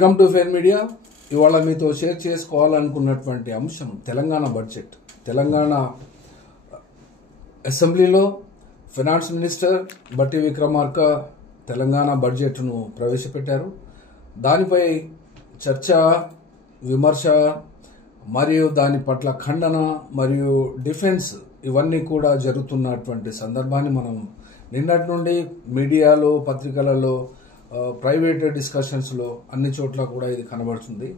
Welcome to fair media. ఇవాళ మీతో share చేసుకోవాలనుకున్నటువంటి అంశం తెలంగాణ బడ్జెట్. తెలంగాణ అసెంబ్లీలో ఫైనాన్స్ మినిస్టర్ బట్టి విక్రమార్క తెలంగాణ బడ్జెట్ను ప్రవేశపెట్టారు. దానిపై చర్చ, విమర్శ మరియు దాని పట్ల ఖండన మరియు డిఫెన్స్ ఇవన్నీ కూడా జరుగుతున్నటువంటి సందర్భాన్ని మనం నిన్నటి నుండి మీడియాలో, పత్రికలలో, ప్రైవేట్ డిస్కషన్స్లో అన్ని చోట్ల కూడా ఇది కనబడుతుంది.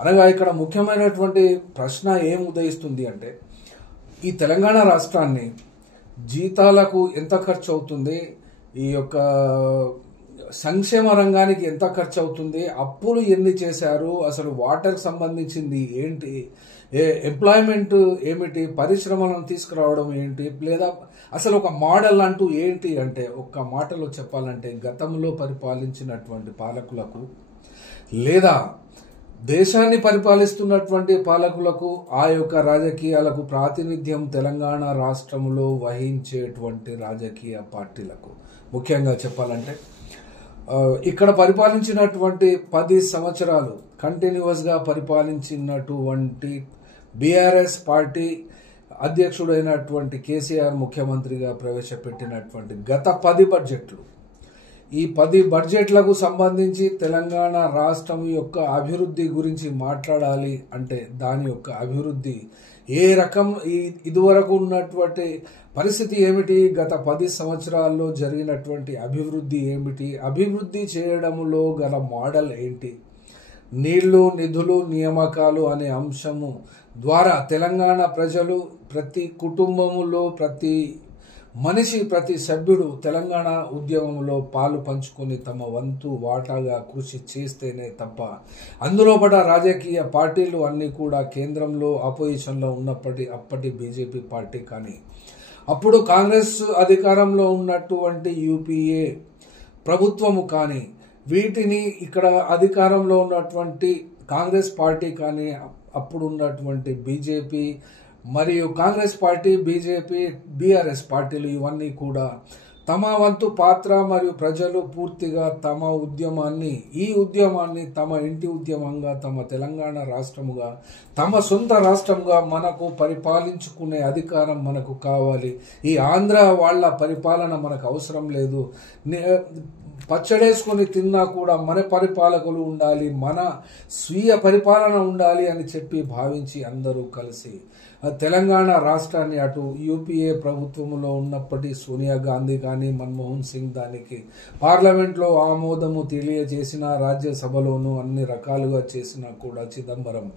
అనగా ఇక్కడ ముఖ్యమైనటువంటి ప్రశ్న ఏం ఉదయిస్తుంది అంటే, ఈ తెలంగాణ రాష్ట్రాన్ని జీతాలకు ఎంత ఖర్చు అవుతుంది, ఈ యొక్క సంక్షేమ రంగానికి ఎంత ఖర్చు అవుతుంది, అప్పులు ఎన్ని చేశారు, అసలు వాటర్కి సంబంధించింది ఏంటి, ఎంప్లాయ్మెంట్ ఏమిటి, పరిశ్రమలను తీసుకురావడం ఏంటి, లేదా అసలు ఒక మోడల్ అంటూ ఏంటి అంటే, ఒక్క మాటలో చెప్పాలంటే గతంలో పరిపాలించినటువంటి పాలకులకు లేదా దేశాన్ని పరిపాలిస్తున్నటువంటి పాలకులకు, ఆ యొక్క రాజకీయాలకు ప్రాతినిధ్యం తెలంగాణ రాష్ట్రంలో వహించేటువంటి రాజకీయ పార్టీలకు ముఖ్యంగా చెప్పాలంటే, ఇక్కడ పరిపాలించినటువంటి 10 సంవత్సరాలు కంటిన్యూస్గా పరిపాలించినటువంటి బీఆర్ఎస్ పార్టీ అధ్యక్షుడైనటువంటి కేసీఆర్ ముఖ్యమంత్రిగా ప్రవేశపెట్టినటువంటి గత 10 బడ్జెట్లు, ఈ 10 బడ్జెట్లకు సంబంధించి తెలంగాణ రాష్ట్రం యొక్క అభివృద్ధి గురించి మాట్లాడాలి అంటే, దాని యొక్క అభివృద్ధి ఏ రకం, ఇదివరకు ఉన్నటువంటి పరిస్థితి ఏమిటి, గత 10 సంవత్సరాల్లో జరిగినటువంటి అభివృద్ధి ఏమిటి, అభివృద్ధి చేయడంలో గల మోడల్ ఏంటి, నీళ్లు, నిధులు, నియామకాలు అనే అంశము ద్వారా తెలంగాణ ప్రజలు, ప్రతి కుటుంబములో ప్రతి మనిషి, ప్రతి సభ్యుడు తెలంగాణ ఉద్యమంలో పాలు పంచుకొని తమ వంతు వాటాగా కృషి చేస్తేనే తప్ప, అందులో పడ రాజకీయ పార్టీలు అన్నీ కూడా కేంద్రంలో ఆపోజిషన్లో అప్పటి బీజేపీ పార్టీ కానీ, అప్పుడు కాంగ్రెస్ అధికారంలో ఉన్నటువంటి యూపీఏ ప్రభుత్వము కానీ, వీటిని ఇక్కడ అధికారంలో ఉన్నటువంటి కాంగ్రెస్ పార్టీ కానీ, అప్పుడు ఉన్నటువంటి బీజేపీ మరియు కాంగ్రెస్ పార్టీ, బీజేపీ, బీఆర్ఎస్ పార్టీలు ఇవన్నీ కూడా తమ వంతు పాత్ర మరియు ప్రజలు పూర్తిగా తమ ఈ ఉద్యమాన్ని తమ ఇంటి ఉద్యమంగా, తమ తెలంగాణ రాష్ట్రముగా, తమ సొంత రాష్ట్రంగా మనకు పరిపాలించుకునే అధికారం మనకు కావాలి, ఈ ఆంధ్ర వాళ్ళ పరిపాలన మనకు అవసరం లేదు, పచ్చడేసుకొని తిన్నా కూడా మన పరిపాలకులు ఉండాలి, మన స్వీయ పరిపాలన ఉండాలి అని చెప్పి భావించి అందరూ కలిసి తెలంగాణ రాష్ట్రాన్ని అటు యూపీఏ ప్రభుత్వంలో ఉన్నప్పటి సోనియా గాంధీ కానీ, మన్మోహన్ సింగ్ దానికి పార్లమెంట్లో ఆమోదము తెలియజేసిన, రాజ్యసభలోనూ అన్ని రకాలుగా చేసినా కూడా చిదంబరం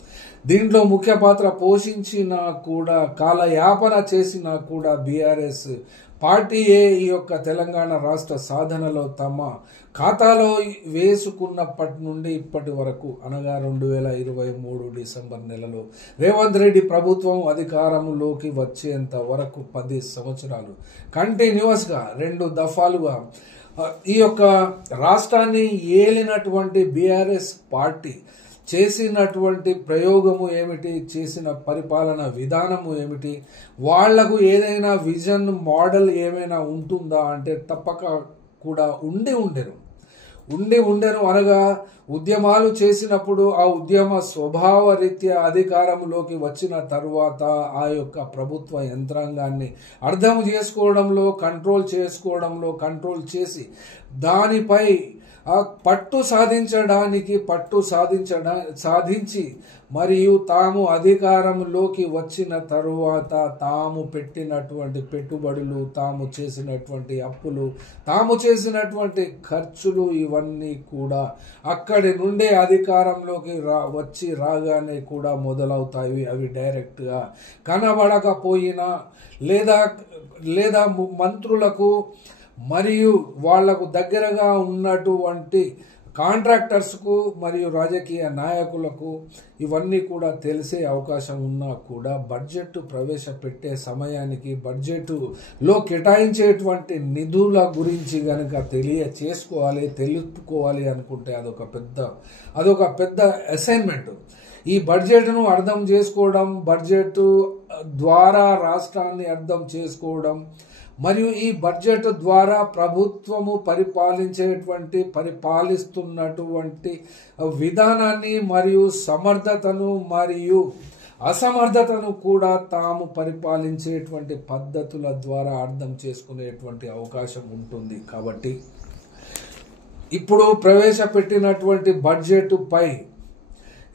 దీంట్లో ముఖ్య పాత్ర పోషించినా కూడా, కాలయాపన చేసినా కూడా బీఆర్ఎస్ పార్టీయే ఈ యొక్క తెలంగాణ రాష్ట్ర సాధనలో తమ ఖాతాలో వేసుకున్నప్పటి నుండి ఇప్పటి వరకు, అనగా 2023 డిసెంబర్ నెలలో రేవంత్ రెడ్డి ప్రభుత్వం అధికారంలోకి వచ్చేంత వరకు 10 సంవత్సరాలు కంటిన్యూస్గా 2 దఫాలుగా ఈ యొక్క రాష్ట్రాన్ని ఏలినటువంటి బీఆర్ఎస్ పార్టీ చేసినటువంటి ప్రయోగము ఏమిటి, చేసిన పరిపాలన విధానము ఏమిటి, వాళ్లకు ఏదైనా విజన్, మోడల్ ఏమైనా ఉంటుందా అంటే తప్పక కూడా ఉండెను. అనగా ఉద్యమాలు చేసినప్పుడు ఆ ఉద్యమ స్వభావ రీత్యా అధికారంలోకి వచ్చిన తర్వాత ఆ యొక్క ప్రభుత్వ యంత్రాంగాన్ని అర్థం చేసుకోవడంలో, కంట్రోల్ చేసి దానిపై పట్టు సాధించి మరియు తాము అధికారంలోకి వచ్చిన తరువాత తాము పెట్టినటువంటి పెట్టుబడులు, తాము చేసినటువంటి అప్పులు, తాము చేసినటువంటి ఖర్చులు ఇవన్నీ కూడా అక్కడి నుండే అధికారంలోకి రాగానే కూడా మొదలవుతాయి. అవి డైరెక్ట్గా కనబడకపోయినా లేదా మంత్రులకు మరియు వాళ్లకు దగ్గరగా ఉన్నటువంటి కాంట్రాక్టర్స్కు మరియు రాజకీయ నాయకులకు ఇవన్నీ కూడా తెలిసే అవకాశం ఉన్నా కూడా, బడ్జెట్ ప్రవేశపెట్టే సమయానికి బడ్జెట్లో కేటాయించేటువంటి నిధుల గురించి గనక తెలుపుకోవాలి అనుకుంటే అదొక పెద్ద అసైన్మెంట్. ఈ బడ్జెట్ను అర్థం చేసుకోవడం, బడ్జెట్ ద్వారా రాష్ట్రాన్ని అర్థం చేసుకోవడం మరియు ఈ బడ్జెట్ ద్వారా ప్రభుత్వము పరిపాలిస్తున్నటువంటి విధానాన్ని మరియు సమర్థతను మరియు అసమర్థతను కూడా తాము పరిపాలించేటువంటి పద్ధతుల ద్వారా అర్థం చేసుకునేటువంటి అవకాశం ఉంటుంది. కాబట్టి ఇప్పుడు ప్రవేశపెట్టినటువంటి బడ్జెట్ పై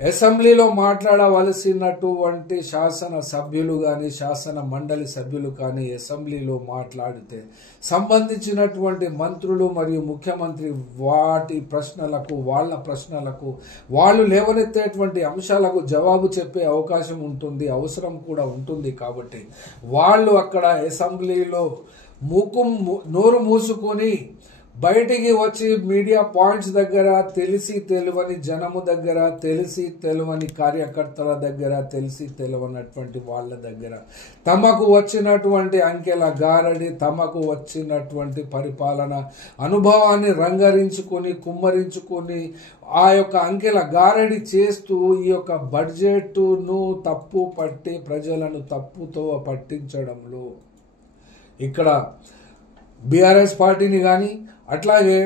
అసెంబ్లీలో మాట్లాడవలసినటువంటి శాసన సభ్యులు కానీ శాసన మండలి సభ్యులు కానీ అసెంబ్లీలో మాట్లాడితే సంబంధించినటువంటి మంత్రులు మరియు ముఖ్యమంత్రి వాళ్ళ ప్రశ్నలకు వాళ్ళు లేవనెత్తేటువంటి అంశాలకు జవాబు చెప్పే అవకాశం ఉంటుంది, అవసరం కూడా ఉంటుంది. కాబట్టి వాళ్ళు అక్కడ అసెంబ్లీలో నోరు మూసుకొని బయటికి వచ్చి మీడియా పాయింట్స్ దగ్గర తెలిసి తెలియని జనము దగ్గర, తెలిసి తెలియని కార్యకర్తల దగ్గర, తెలిసి తెలియనటువంటి వాళ్ళ దగ్గర తమకు వచ్చినటువంటి అంకెల గారడి, తమకు వచ్చినటువంటి పరిపాలన అనుభవాన్ని కుమ్మరించుకొని ఆ యొక్క అంకెల గారడి చేస్తూ ఈ యొక్క బడ్జెట్ను తప్పు పట్టి ప్రజలను తప్పుతో పట్టించడంలో ఇక్కడ బీఆర్ఎస్ పార్టీని కానీ అట్లాగే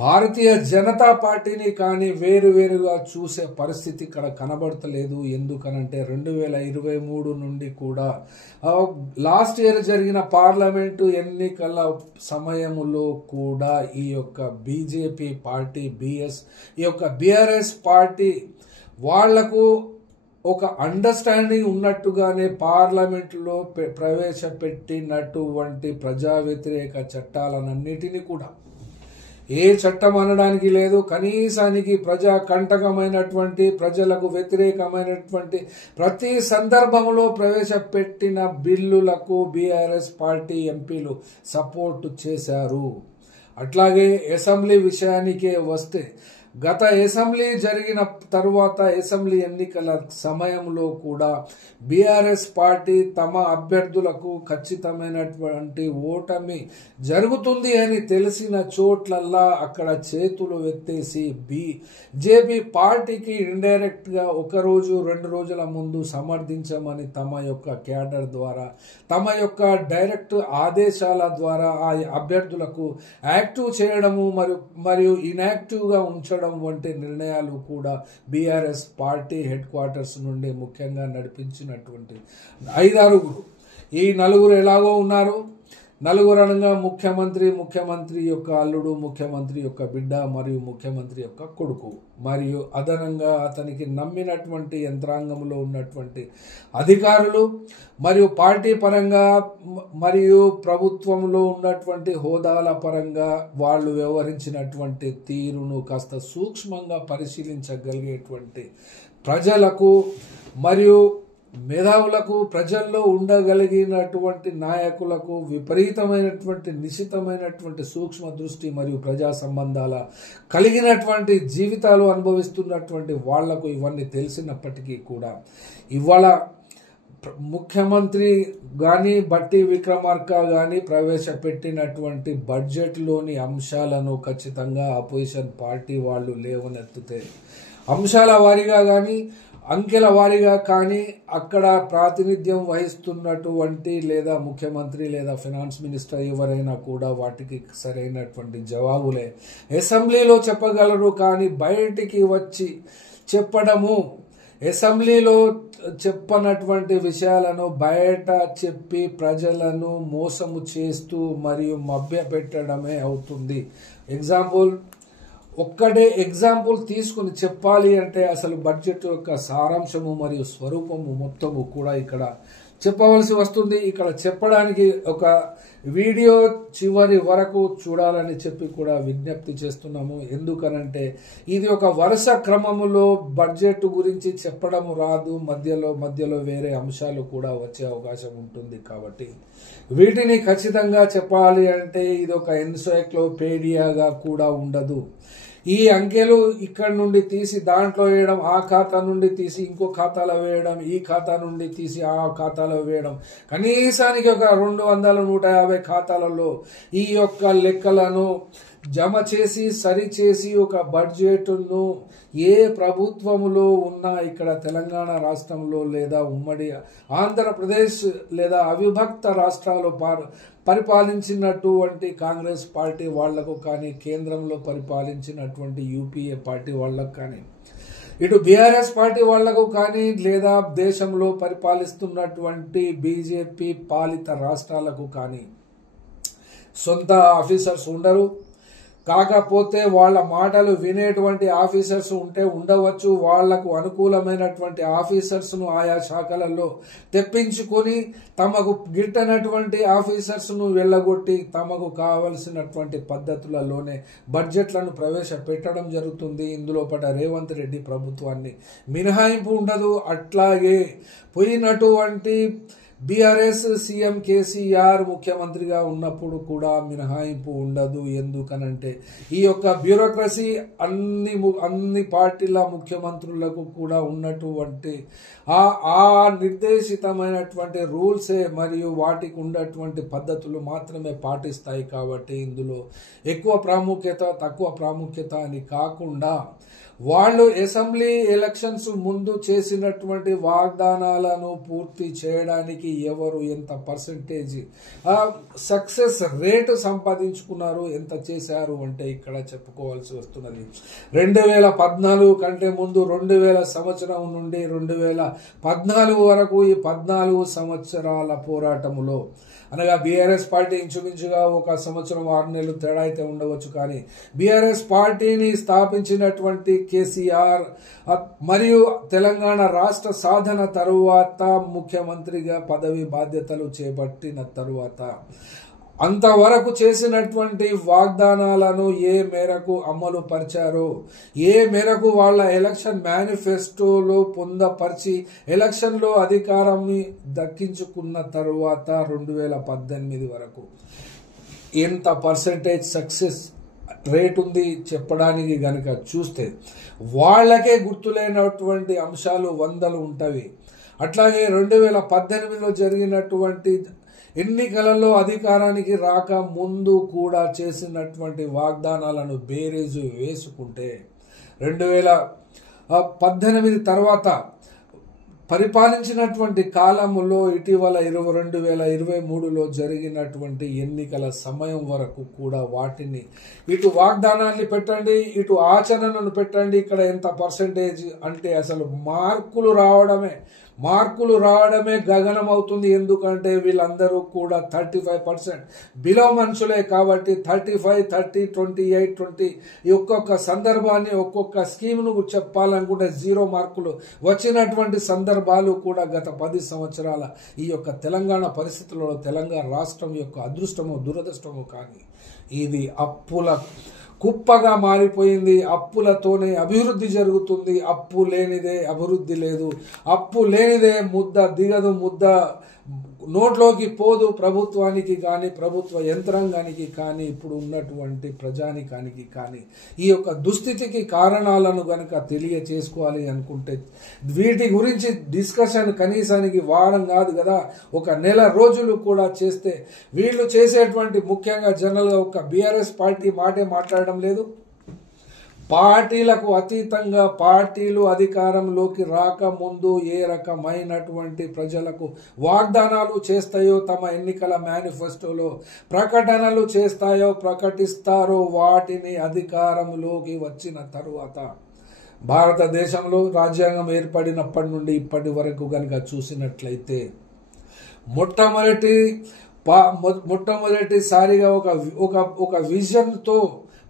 భారతీయ జనతా పార్టీని కానీ వేరువేరుగా చూసే పరిస్థితి ఇక్కడ కనబడతలేదు. ఎందుకనంటే 2023 నుండి కూడా లాస్ట్ ఇయర్ జరిగిన పార్లమెంటు ఎన్నికల సమయంలో కూడా ఈ యొక్క బీజేపీ పార్టీ ఈ యొక్క బీఆర్ఎస్ పార్టీ వాళ్లకు ఒక అండర్స్టాండింగ్ ఉన్నట్టుగానే పార్లమెంటులో ప్రవేశపెట్టినటువంటి ప్రజా వ్యతిరేక చట్టాలన్నిటినీ కూడా ఏ చట్టం అనడానికి లేదు, కనీసానికి ప్రజా కంటకమైనటువంటి ప్రజలకు వ్యతిరేకమైనటువంటి ప్రతి సందర్భంలో ప్రవేశపెట్టిన బిల్లులకు బీఆర్ఎస్ పార్టీ ఎంపీలు సపోర్టు చేశారు. అట్లాగే అసెంబ్లీ విషయానికే వస్తే గత అసెంబ్లీ జరిగిన తరువాత అసెంబ్లీ ఎన్నికల సమయంలో కూడా బీఆర్ఎస్ పార్టీ తమ అభ్యర్థులకు ఖచ్చితమైనటువంటి ఓటమి జరుగుతుంది అని తెలిసిన చోట్లల్లా అక్కడ చేతులు ఎత్తేసి బీజేపీ పార్టీకి ఇండైరెక్ట్ గా 1 రోజు 2 రోజుల ముందు సమర్థించమని తమ యొక్క క్యాడర్ ద్వారా తమ యొక్క డైరెక్ట్ ఆదేశాల ద్వారా ఆ అభ్యర్థులకు యాక్టివ్ చేయడము మరియు ఇన్యాక్టివ్ గా ఉంచడం వంటి నిర్ణయాలు కూడా బీఆర్ఎస్ పార్టీ హెడ్ క్వార్టర్స్ నుండి ముఖ్యంగా నడిపించినటువంటి 5-6 ఈ 4 ఎలాగో ఉన్నారు. 4 అనగా ముఖ్యమంత్రి యొక్క అల్లుడు, ముఖ్యమంత్రి యొక్క బిడ్డ మరియు ముఖ్యమంత్రి యొక్క కొడుకు మరియు అదనంగా అతనికి నమ్మినటువంటి యంత్రాంగంలో ఉన్నటువంటి అధికారులు మరియు పార్టీ పరంగా మరియు ప్రభుత్వంలో ఉన్నటువంటి హోదాల పరంగా వాళ్ళు వ్యవహరించినటువంటి తీరును కాస్త సూక్ష్మంగా పరిశీలించగలిగేటువంటి ప్రజలకు మరియు మేధావులకు, ప్రజల్లో ఉండగలిగినటువంటి నాయకులకు విపరీతమైనటువంటి నిశితమైనటువంటి సూక్ష్మ దృష్టి మరియు ప్రజా సంబంధాల కలిగినటువంటి జీవితాలు అనుభవిస్తున్నటువంటి వాళ్లకు ఇవన్నీ తెలిసినప్పటికీ కూడా ఇవాళ ముఖ్యమంత్రి కానీ బట్టి విక్రమార్క కానీ ప్రవేశపెట్టినటువంటి బడ్జెట్లోని అంశాలను ఖచ్చితంగా అపోజిషన్ పార్టీ వాళ్ళు లేవనెత్తితే అంశాల వారీగా కానీ అంకెల వారీగా కానీ అక్కడ ప్రాతినిధ్యం వహిస్తున్నటువంటి లేదా ముఖ్యమంత్రి లేదా ఫైనాన్స్ మినిస్టర్ ఎవరైనా కూడా వాటికి సరైనటువంటి జవాబులే అసెంబ్లీలో చెప్పగలరు. కానీ బయటికి వచ్చి చెప్పడము, అసెంబ్లీలో చెప్పనటువంటి విషయాలను బయట చెప్పి ప్రజలను మోసము చేస్తూ మరియు మభ్యపెట్టడమే అవుతుంది. ఒక్కటే ఎగ్జాంపుల్ తీసుకుని చెప్పాలి అంటే అసలు బడ్జెట్ యొక్క సారాంశము మరియు స్వరూపము మొత్తము కూడా ఇక్కడ చెప్పవలసి వస్తుంది. ఇక్కడ చెప్పడానికి ఒక వీడియో చివరి వరకు చూడాలని చెప్పి కూడా విజ్ఞప్తి చేస్తున్నాము. ఎందుకనంటే ఇది ఒక వరుస క్రమములో బడ్జెట్ గురించి చెప్పడం రాదు, మధ్యలో వేరే అంశాలు కూడా వచ్చే అవకాశం ఉంటుంది. కాబట్టి వీటిని ఖచ్చితంగా చెప్పాలి అంటే ఇది ఒక ఎన్సైక్లోపీడియాగా కూడా ఉండదు. ఈ అంకెలు ఇక్కడ నుండి తీసి దాంట్లో వేయడం, ఆ ఖాతా నుండి తీసి ఇంకో ఖాతాలో వేయడం, ఈ ఖాతా నుండి తీసి ఆ ఖాతాలో వేయడం, కనీసానికి ఒక 200-150 ఖాతాలలో ఈ యొక్క లెక్కలను జమ చేసి సరిచేసి ఒక బడ్జెట్ను ఏ ప్రభుత్వములో ఉన్నా ఇక్కడ తెలంగాణ రాష్ట్రంలో లేదా ఉమ్మడి ఆంధ్రప్రదేశ్ లేదా అవిభక్త రాష్ట్రాలు పరిపాలించినటువంటి కాంగ్రెస్ పార్టీ వాళ్లకు కానీ కేంద్రంలో పరిపాలించినటువంటి యూపీఏ పార్టీ వాళ్లకు కానీ ఇటు బీఆర్ఎస్ పార్టీ వాళ్లకు కానీ లేదా దేశంలో పరిపాలిస్తున్నటువంటి బీజేపీ పాలిత రాష్ట్రాలకు కానీ సొంత ఆఫీసర్స్ ఉండరు. కాకపోతే వాళ్ళ మాటలు వినేటువంటి ఆఫీసర్స్ ఉంటే ఉండవచ్చు. వాళ్లకు అనుకూలమైనటువంటి ఆఫీసర్స్ను ఆయా శాఖలలో తెప్పించుకొని తమకు గిట్టనటువంటి ఆఫీసర్స్ను వెళ్ళగొట్టి తమకు కావలసినటువంటి పద్ధతులలోనే బడ్జెట్లను ప్రవేశపెట్టడం జరుగుతుంది. ఇందులో రేవంత్ రెడ్డి ప్రభుత్వాన్ని మినహాయింపు ఉండదు. అట్లాగే పోయినటువంటి బీఆర్ఎస్ సీఎం కేసీఆర్ ముఖ్యమంత్రిగా ఉన్నప్పుడు కూడా మినహాయింపు ఉండదు. ఎందుకనంటే ఈ యొక్క బ్యూరోక్రసీ అన్ని పార్టీల ముఖ్యమంత్రులకు కూడా ఉన్నటువంటి ఆ నిర్దేశితమైనటువంటి రూల్సే మరియు వాటికి ఉన్నటువంటి పద్ధతులు మాత్రమే పాటిస్తాయి. కాబట్టి ఇందులో ఎక్కువ ప్రాముఖ్యత తక్కువ ప్రాముఖ్యత అని కాకుండా వాళ్ళు అసెంబ్లీ ఎలక్షన్స్ ముందు చేసినటువంటి వాగ్దానాలను పూర్తి చేయడానికి ఎవరు ఎంత పర్సెంటేజ్ సక్సెస్ రేటు సంపాదించుకున్నారు, ఎంత చేశారు అంటే ఇక్కడ చెప్పుకోవాల్సి వస్తున్నది. 2014 కంటే ముందు 2000 సంవత్సరం నుండి 2014 వరకు ఈ 14 సంవత్సరాల పోరాటములో అనగా బీఆర్ఎస్ పార్టీ ఇంచుమించుగా 1 సంవత్సరం 6 నెలలు తేడా అయితే ఉండవచ్చు. కానీ బీఆర్ఎస్ పార్టీని స్థాపించినటువంటి కేసీఆర్ మరియు తెలంగాణ రాష్ట్ర సాధన తరువాత ముఖ్యమంత్రిగా పదవి బాధ్యతలు చేపట్టిన తరువాత అంతవరకు చేసినటువంటి వాగ్దానాలను ఏ మేరకు అమలు పరిచారో, ఏ మేరకు వాళ్ళ ఎలక్షన్ మేనిఫెస్టోలో పొందపరిచి ఎలక్షన్లో అధికారాన్ని దక్కించుకున్న తరువాత 2018 వరకు ఎంత పర్సెంటేజ్ సక్సెస్ రేట్ ఉంది చెప్పడానికి గనక చూస్తే వాళ్ళకే గుర్తులేనటువంటి అంశాలు 100 ఉంటవి. అట్లాగే 2018లో జరిగినటువంటి ఎన్నికలలో అధికారానికి రాక ముందు కూడా చేసినటువంటి వాగ్దానాలను బేరేజు వేసుకుంటే 2018 తర్వాత పరిపాలించినటువంటి కాలంలో ఇటీవల 2023లో జరిగినటువంటి ఎన్నికల సమయం వరకు కూడా వాటిని ఇటు వాగ్దానాన్ని పెట్టండి, ఇటు ఆచరణను పెట్టండి. ఇక్కడ ఎంత పర్సెంటేజ్ అంటే అసలు మార్కులు రావడమే గగనం అవుతుంది. ఎందుకంటే వీళ్ళందరూ కూడా 35% బిలో మనుషులే. కాబట్టి 35, 30, 28, 20 ఒక్కొక్క సందర్భాన్ని ఒక్కొక్క స్కీమ్ను చెప్పాలనుకుంటే 0 మార్కులు వచ్చినటువంటి సందర్భాలు కూడా గత 10 సంవత్సరాల ఈ యొక్క తెలంగాణ పరిస్థితుల్లో తెలంగాణ రాష్ట్రం యొక్క అదృష్టమో దురదృష్టమో కానీ ఇది అప్పుల కుప్పగా మారిపోయింది. అప్పులతోనే అభివృద్ధి జరుగుతుంది. అప్పు లేనిదే అభివృద్ధి లేదు. అప్పు లేనిదే ముద్ద దిగదు, ముద్ద నోట్లోకి పోదు ప్రభుత్వానికి కానీ ప్రభుత్వ యంత్రాంగానికి కానీ ఇప్పుడు ఉన్నటువంటి ప్రజానికానికి కానీ. ఈ యొక్క దుస్థితికి కారణాలను గనక తెలియచేసుకోవాలి అనుకుంటే వీటి గురించి డిస్కషన్ కనీసానికి వారం కాదు కదా, 1 నెల రోజులు కూడా చేస్తే వీళ్ళు చేసేటువంటి ముఖ్యంగా జనరల్గా ఒక బీఆర్ఎస్ పార్టీ మాటే మాట్లాడడం లేదు. పార్టీలకు అతీతంగా పార్టీలు అధికారంలోకి రాకముందు ఏ రకమైనటువంటి ప్రజలకు వాగ్దానాలు చేస్తాయో, తమ ఎన్నికల మేనిఫెస్టోలో ప్రకటనలు చేస్తాయో ప్రకటిస్తారో వాటిని అధికారంలోకి వచ్చిన తరువాత భారతదేశంలో రాజ్యాంగం ఏర్పడినప్పటి నుండి ఇప్పటి వరకు కనుక చూసినట్లయితే మొట్టమొదటిసారిగా ఒక విజన్తో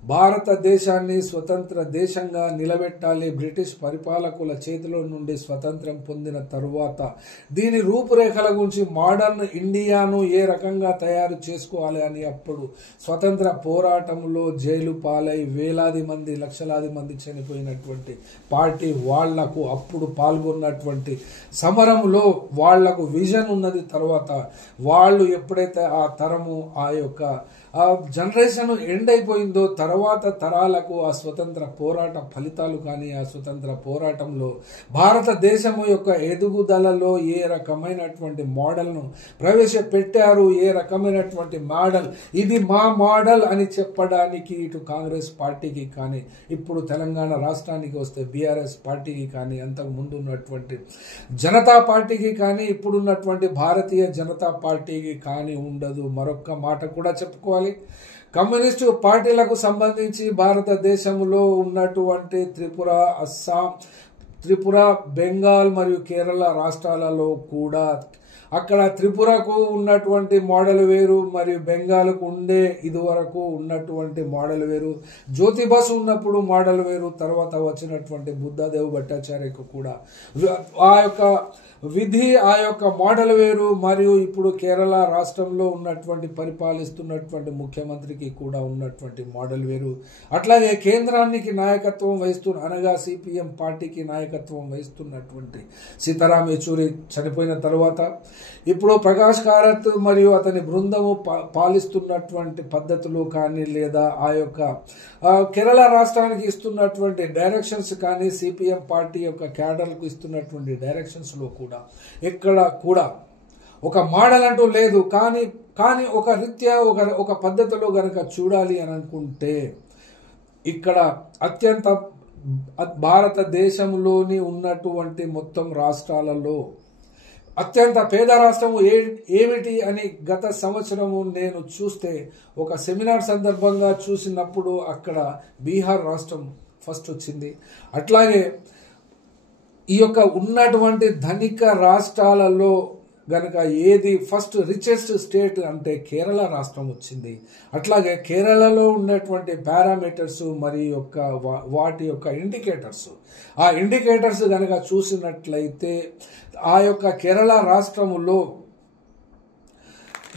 భారతదేశాన్ని స్వతంత్ర దేశంగా నిలబెట్టాలి. బ్రిటిష్ పరిపాలకుల చేతిలో నుండి స్వతంత్రం పొందిన తరువాత దీని రూపురేఖల గురించి మోడర్న్ ఇండియాను ఏ రకంగా తయారు చేసుకోవాలి అని అప్పుడు స్వతంత్ర పోరాటంలో జైలు పాలై వేలాది మంది లక్షలాది మంది చనిపోయినటువంటి పార్టీ వాళ్లకు అప్పుడు పాల్గొన్నటువంటి సమరంలో వాళ్లకు విజన్ ఉన్నది. తర్వాత వాళ్ళు ఎప్పుడైతే ఆ తరము ఆ యొక్క ఆ జనరేషన్ ఎండ్ అయిపోయిందో తర్వాత తరాలకు ఆ స్వతంత్ర పోరాట ఫలితాలు కానీ ఆ స్వతంత్ర పోరాటంలో భారతదేశం యొక్క ఎదుగుదలలో ఏ రకమైనటువంటి మోడల్ను ప్రవేశపెట్టారు, ఏ రకమైనటువంటి మోడల్ ఇది మా మోడల్ అని చెప్పడానికి ఇటు కాంగ్రెస్ పార్టీకి కానీ ఇప్పుడు తెలంగాణ రాష్ట్రానికి వస్తే బీఆర్ఎస్ పార్టీకి కానీ అంతకు ముందు ఉన్నటువంటి జనతా పార్టీకి కానీ ఇప్పుడున్నటువంటి భారతీయ జనతా పార్టీకి కానీ ఉండదు. మరొక్క మాట కూడా చెప్పుకోవాలి, కమ్యూనిస్టు పార్టీలకు సంబంధించి భారతదేశంలో ఉన్నటువంటి త్రిపుర, బెంగాల్ మరియు కేరళ రాష్ట్రాలలో కూడా అక్కడ త్రిపురకు ఉన్నటువంటి మోడల్ వేరు మరియు బెంగాల్కు ఉండే ఇదివరకు ఉన్నటువంటి మోడల్ వేరు, జ్యోతిబసు ఉన్నప్పుడు మోడల్ వేరు, తర్వాత వచ్చినటువంటి బుద్ధదేవ్ భట్టాచార్యకు కూడా ఆ యొక్క విధి ఆ యొక్క మోడల్ వేరు మరియు ఇప్పుడు కేరళ రాష్ట్రంలో ఉన్నటువంటి పరిపాలిస్తున్నటువంటి ముఖ్యమంత్రికి కూడా ఉన్నటువంటి మోడల్ వేరు. అట్లాగే కేంద్రానికి నాయకత్వం వహిస్తున్న అనగా సిపిఎం పార్టీకి నాయకత్వం వహిస్తున్నటువంటి సీతారాం యెచూరి చనిపోయిన తర్వాత ఇప్పుడు ప్రకాష్ కారత్ మరియు అతని బృందము పాలిస్తున్నటువంటి పద్ధతులు కానీ లేదా ఆ యొక్క కేరళ రాష్ట్రానికి ఇస్తున్నటువంటి డైరెక్షన్స్ కానీ సిపిఎం పార్టీ యొక్క క్యాడర్లకు ఇస్తున్నటువంటి డైరెక్షన్స్లో కూడా ఎక్కడ కూడా ఒక మోడల్ అంటూ లేదు. కానీ ఒక రీత్యా ఒక పద్ధతిలో గనక చూడాలి అని అనుకుంటే ఇక్కడ అత్యంత భారతదేశంలోని ఉన్నటువంటి మొత్తం రాష్ట్రాలలో అత్యంత పేద రాష్ట్రము ఏమిటి అని గత సంవత్సరము నేను చూస్తే ఒక సెమినార్ సందర్భంగా చూసినప్పుడు అక్కడ బీహార్ రాష్ట్రం ఫస్ట్ వచ్చింది. అట్లాగే ఈ యొక్క ఉన్నటువంటి ధనిక రాష్ట్రాలలో గనక ఏది ఫస్ట్ రిచెస్ట్ స్టేట్ అంటే కేరళ రాష్ట్రం వచ్చింది. అట్లాగే కేరళలో ఉన్నటువంటి పారామీటర్స్ మరియు వాటి యొక్క ఇండికేటర్స్ ఆ ఇండికేటర్స్ గనక చూసినట్లయితే ఆ యొక్క కేరళ రాష్ట్రములో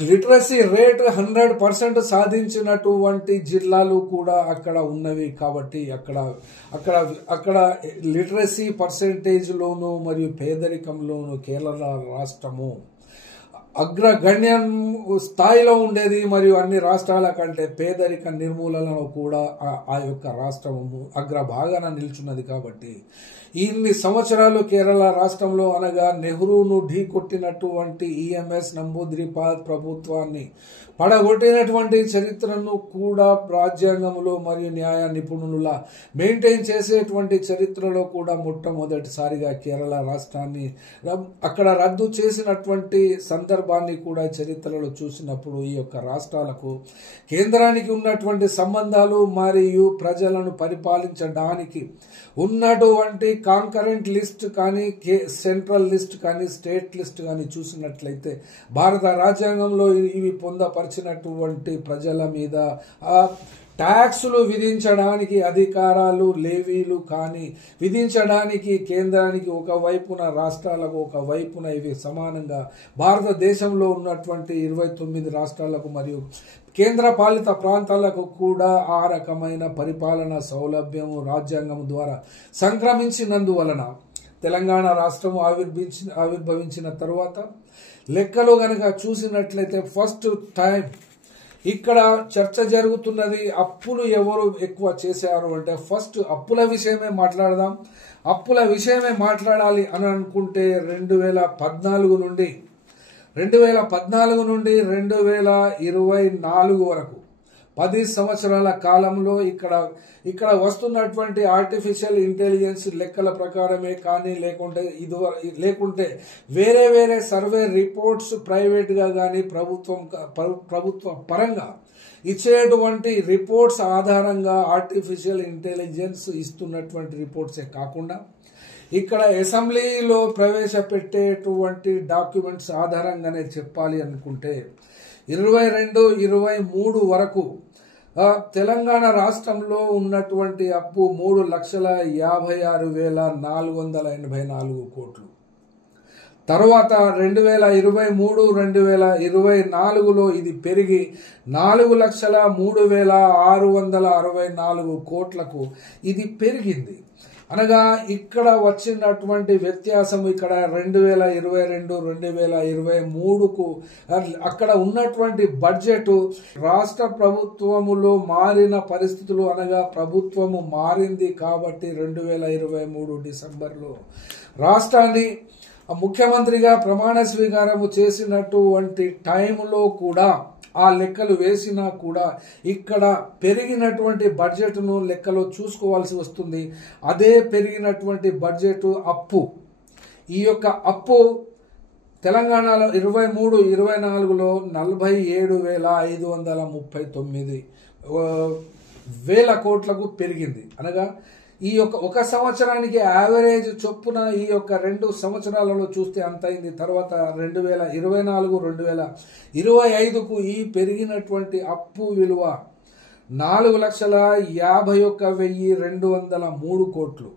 లిటరసీ రేట్ 100% సాధించినటువంటి జిల్లాలు కూడా అక్కడ ఉన్నవి. కాబట్టి అక్కడ లిటరసీ పర్సెంటేజ్లోను మరియు పేదరికంలోను కేరళ రాష్ట్రము అగ్రగణ్యం స్థాయిలో ఉండేది మరియు అన్ని రాష్ట్రాల కంటే పేదరిక నిర్మూలనలో కూడా ఆ యొక్క రాష్ట్రము అగ్రభాగాన నిల్చున్నది. కాబట్టి ఇన్ని సంవత్సరాలు కేరళ రాష్ట్రంలో అనగా నెహ్రూను ఢీ కొట్టినటువంటి ఈఎంఎస్ నంబూద్రిపాద్ ప్రభుత్వాన్ని పడగొట్టినటువంటి చరిత్రను కూడా రాజ్యాంగంలో మరియు న్యాయ నిపుణుల మెయింటైన్ చేసేటువంటి చరిత్రలో కూడా మొట్టమొదటిసారిగా కేరళ రాష్ట్రాన్ని అక్కడ రద్దు చేసినటువంటి సందర్భాన్ని కూడా చరిత్రలో చూసినప్పుడు ఈ యొక్క రాష్ట్రాలకు కేంద్రానికి ఉన్నటువంటి సంబంధాలు మరియు ప్రజలను పరిపాలించడానికి ఉన్నటువంటి కాంకరెంట్ లిస్ట్ కానీ సెంట్రల్ లిస్ట్ కానీ స్టేట్ లిస్ట్ కానీ చూసినట్లయితే భారత రాజ్యాంగంలో ఇవి పొందపరిచినటువంటి ప్రజల మీద ట్యాక్సులు విధించడానికి అధికారాలు లేవీలు కానీ విధించడానికి కేంద్రానికి ఒకవైపున రాష్ట్రాలకు ఒకవైపున ఇవి సమానంగా భారతదేశంలో ఉన్నటువంటి 29 రాష్ట్రాలకు మరియు కేంద్ర పాలిత ప్రాంతాలకు కూడా ఆ రకమైన పరిపాలన సౌలభ్యము రాజ్యాంగం ద్వారా సంక్రమించినందువలన తెలంగాణ రాష్ట్రము ఆవిర్భవించిన తర్వాత లెక్కలు గనక చూసినట్లయితే ఫస్ట్ టైం ఇక్కడ చర్చ జరుగుతున్నది అప్పులు ఎవరు ఎక్కువ చేశారు అంటే ఫస్ట్ అప్పుల విషయమే మాట్లాడదాం. అప్పుల విషయమే మాట్లాడాలి అని అనుకుంటే 2014 నుండి 2024 వరకు 10 సంవత్సరాల కాలంలో ఇక్కడ వస్తున్నటువంటి ఆర్టిఫిషియల్ ఇంటెలిజెన్స్ లెక్కల ప్రకారమే కానీ లేకుంటే వేరే సర్వే రిపోర్ట్స్ ప్రైవేట్ గా కానీ ప్రభుత్వ పరంగా ఇచ్చేటువంటి రిపోర్ట్స్ ఆధారంగా ఆర్టిఫిషియల్ ఇంటెలిజెన్స్ ఇస్తున్నటువంటి రిపోర్ట్సే కాకుండా ఇక్కడ అసెంబ్లీలో ప్రవేశపెట్టేటువంటి డాక్యుమెంట్స్ ఆధారంగానే చెప్పాలి అనుకుంటే 22-23 వరకు తెలంగాణ రాష్ట్రంలో ఉన్నటువంటి అప్పు 3,56,484 కోట్లు. తర్వాత 2023-2024లో ఇది పెరిగి 4,03,664 కోట్లకు ఇది పెరిగింది. అనగా ఇక్కడ వచ్చినటువంటి వ్యత్యాసం ఇక్కడ 2022 2023కు అక్కడ ఉన్నటువంటి బడ్జెట్ రాష్ట్ర ప్రభుత్వములో మారిన పరిస్థితులు అనగా ప్రభుత్వము మారింది కాబట్టి 2023 డిసెంబర్లో రాష్ట్రాన్ని ముఖ్యమంత్రిగా ప్రమాణ స్వీకారము చేసినటువంటి టైంలో కూడా ఆ లెక్కలు వేసినా కూడా ఇక్కడ పెరిగినటువంటి బడ్జెట్ను లెక్కలో చూసుకోవాల్సి వస్తుంది. అదే పెరిగినటువంటి బడ్జెట్ అప్పు, ఈ యొక్క అప్పు తెలంగాణలో 23-24లో 47,539 కోట్లకు పెరిగింది. అనగా ఈ యొక్క ఒక సంవత్సరానికి యావరేజ్ చొప్పున ఈ యొక్క 2 సంవత్సరాలలో చూస్తే అంత అయింది. తర్వాత 2024-2025కు ఈ పెరిగినటువంటి అప్పు విలువ 4,51,203 కోట్లు.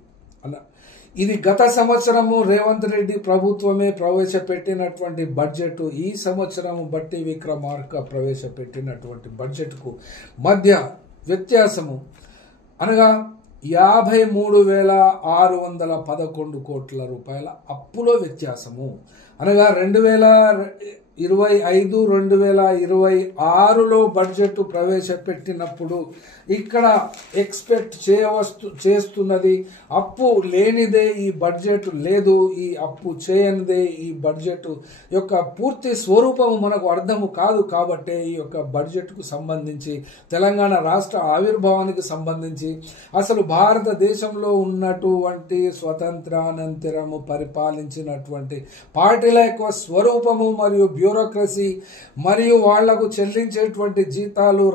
ఇది గత సంవత్సరము రేవంత్ రెడ్డి ప్రభుత్వమే ప్రవేశపెట్టినటువంటి బడ్జెట్. ఈ సంవత్సరము బట్టి విక్రమార్క ప్రవేశపెట్టినటువంటి బడ్జెట్కు మధ్య వ్యత్యాసము అనగా 53,611 కోట్ల రూపాయల అప్పులో వ్యత్యాసము. అనగా 2025-2026లో బడ్జెట్ ప్రవేశపెట్టినప్పుడు ఇక్కడ ఎక్స్పెక్ట్ చేస్తున్నది అప్పు లేనిదే ఈ బడ్జెట్ లేదు, ఈ అప్పు చేయనిదే ఈ బడ్జెట్ యొక్క పూర్తి స్వరూపము మనకు అర్థము కాదు. కాబట్టి ఈ యొక్క బడ్జెట్కు సంబంధించి తెలంగాణ రాష్ట్ర ఆవిర్భావానికి సంబంధించి అసలు భారతదేశంలో ఉన్నటువంటి స్వతంత్రానంతరము పరిపాలించినటువంటి పార్టీల యొక్క స్వరూపము మరియు బ్యూరోక్రసీ మరియు వాళ్లకు చెల్లించేటువంటి జీతాలు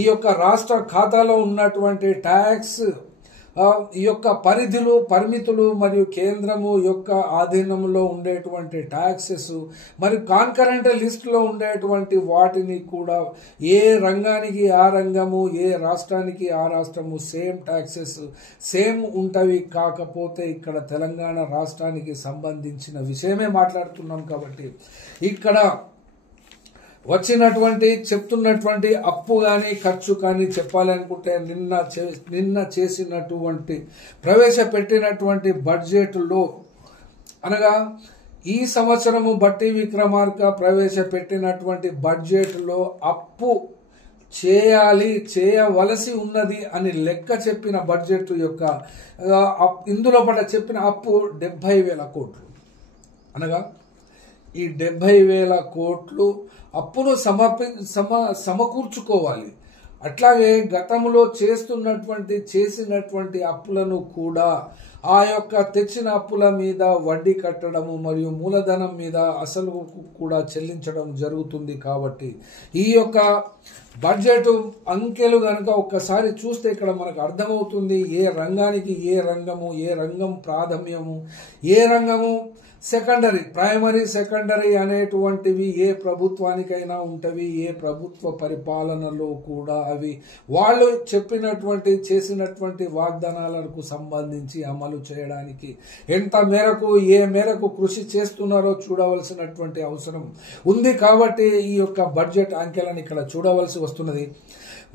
ఈ యొక్క రాష్ట్ర ఖాతాలో ఉన్నటువంటి ట్యాక్స్ ఈ యొక్క పరిమితులు మరియు కేంద్రము యొక్క ఆధీనంలో ఉండేటువంటి ట్యాక్సెస్ మరియు కాన్కరెంట్ లిస్టులో ఉండేటువంటి వాటిని కూడా ఏ రంగానికి ఆ రంగము, ఏ రాష్ట్రానికి ఆ రాష్ట్రము సేమ్ ట్యాక్సెస్ సేమ్ ఉంటవి. కాకపోతే ఇక్కడ తెలంగాణ రాష్ట్రానికి సంబంధించిన విషయమే మాట్లాడుతున్నాం కాబట్టి ఇక్కడ చెప్తున్నటువంటి అప్పు కానీ ఖర్చు కానీ చెప్పాలి అనుకుంటే నిన్న చేసినటువంటి ప్రవేశపెట్టినటువంటి బడ్జెట్లో అనగా ఈ సంవత్సరము బట్టి విక్రమార్క ప్రవేశపెట్టినటువంటి బడ్జెట్లో అప్పు చేయవలసి ఉన్నది అని లెక్క చెప్పిన బడ్జెట్ యొక్క ఇందులో చెప్పిన అప్పు 70,000 కోట్లు. అనగా ఈ 70,000 కోట్లు అప్పును సమకూర్చుకోవాలి. అట్లాగే గతంలో చేసినటువంటి అప్పులను కూడా ఆ యొక్క తెచ్చిన అప్పుల మీద వడ్డీ కట్టడము మరియు మూలధనం మీద అసలు కూడా చెల్లించడం జరుగుతుంది. కాబట్టి ఈ యొక్క బడ్జెట్ అంకెలు గనక ఒక్కసారి చూస్తే ఇక్కడ మనకు అర్థమవుతుంది ఏ రంగానికి ఏ రంగం ప్రాధాన్యము, ఏ రంగము సెకండరీ, ప్రైమరీ సెకండరీ అనేటువంటివి ఏ ప్రభుత్వానికైనా ఉంటవి. ఏ ప్రభుత్వ పరిపాలనలో కూడా అవి వాళ్ళు చేసినటువంటి వాగ్దానాలకు సంబంధించి అమలు చేయడానికి ఏ మేరకు కృషి చేస్తున్నారో చూడవలసినటువంటి అవసరం ఉంది. కాబట్టి ఈ యొక్క బడ్జెట్ అంకెలను ఇక్కడ చూడవలసి వస్తున్నది.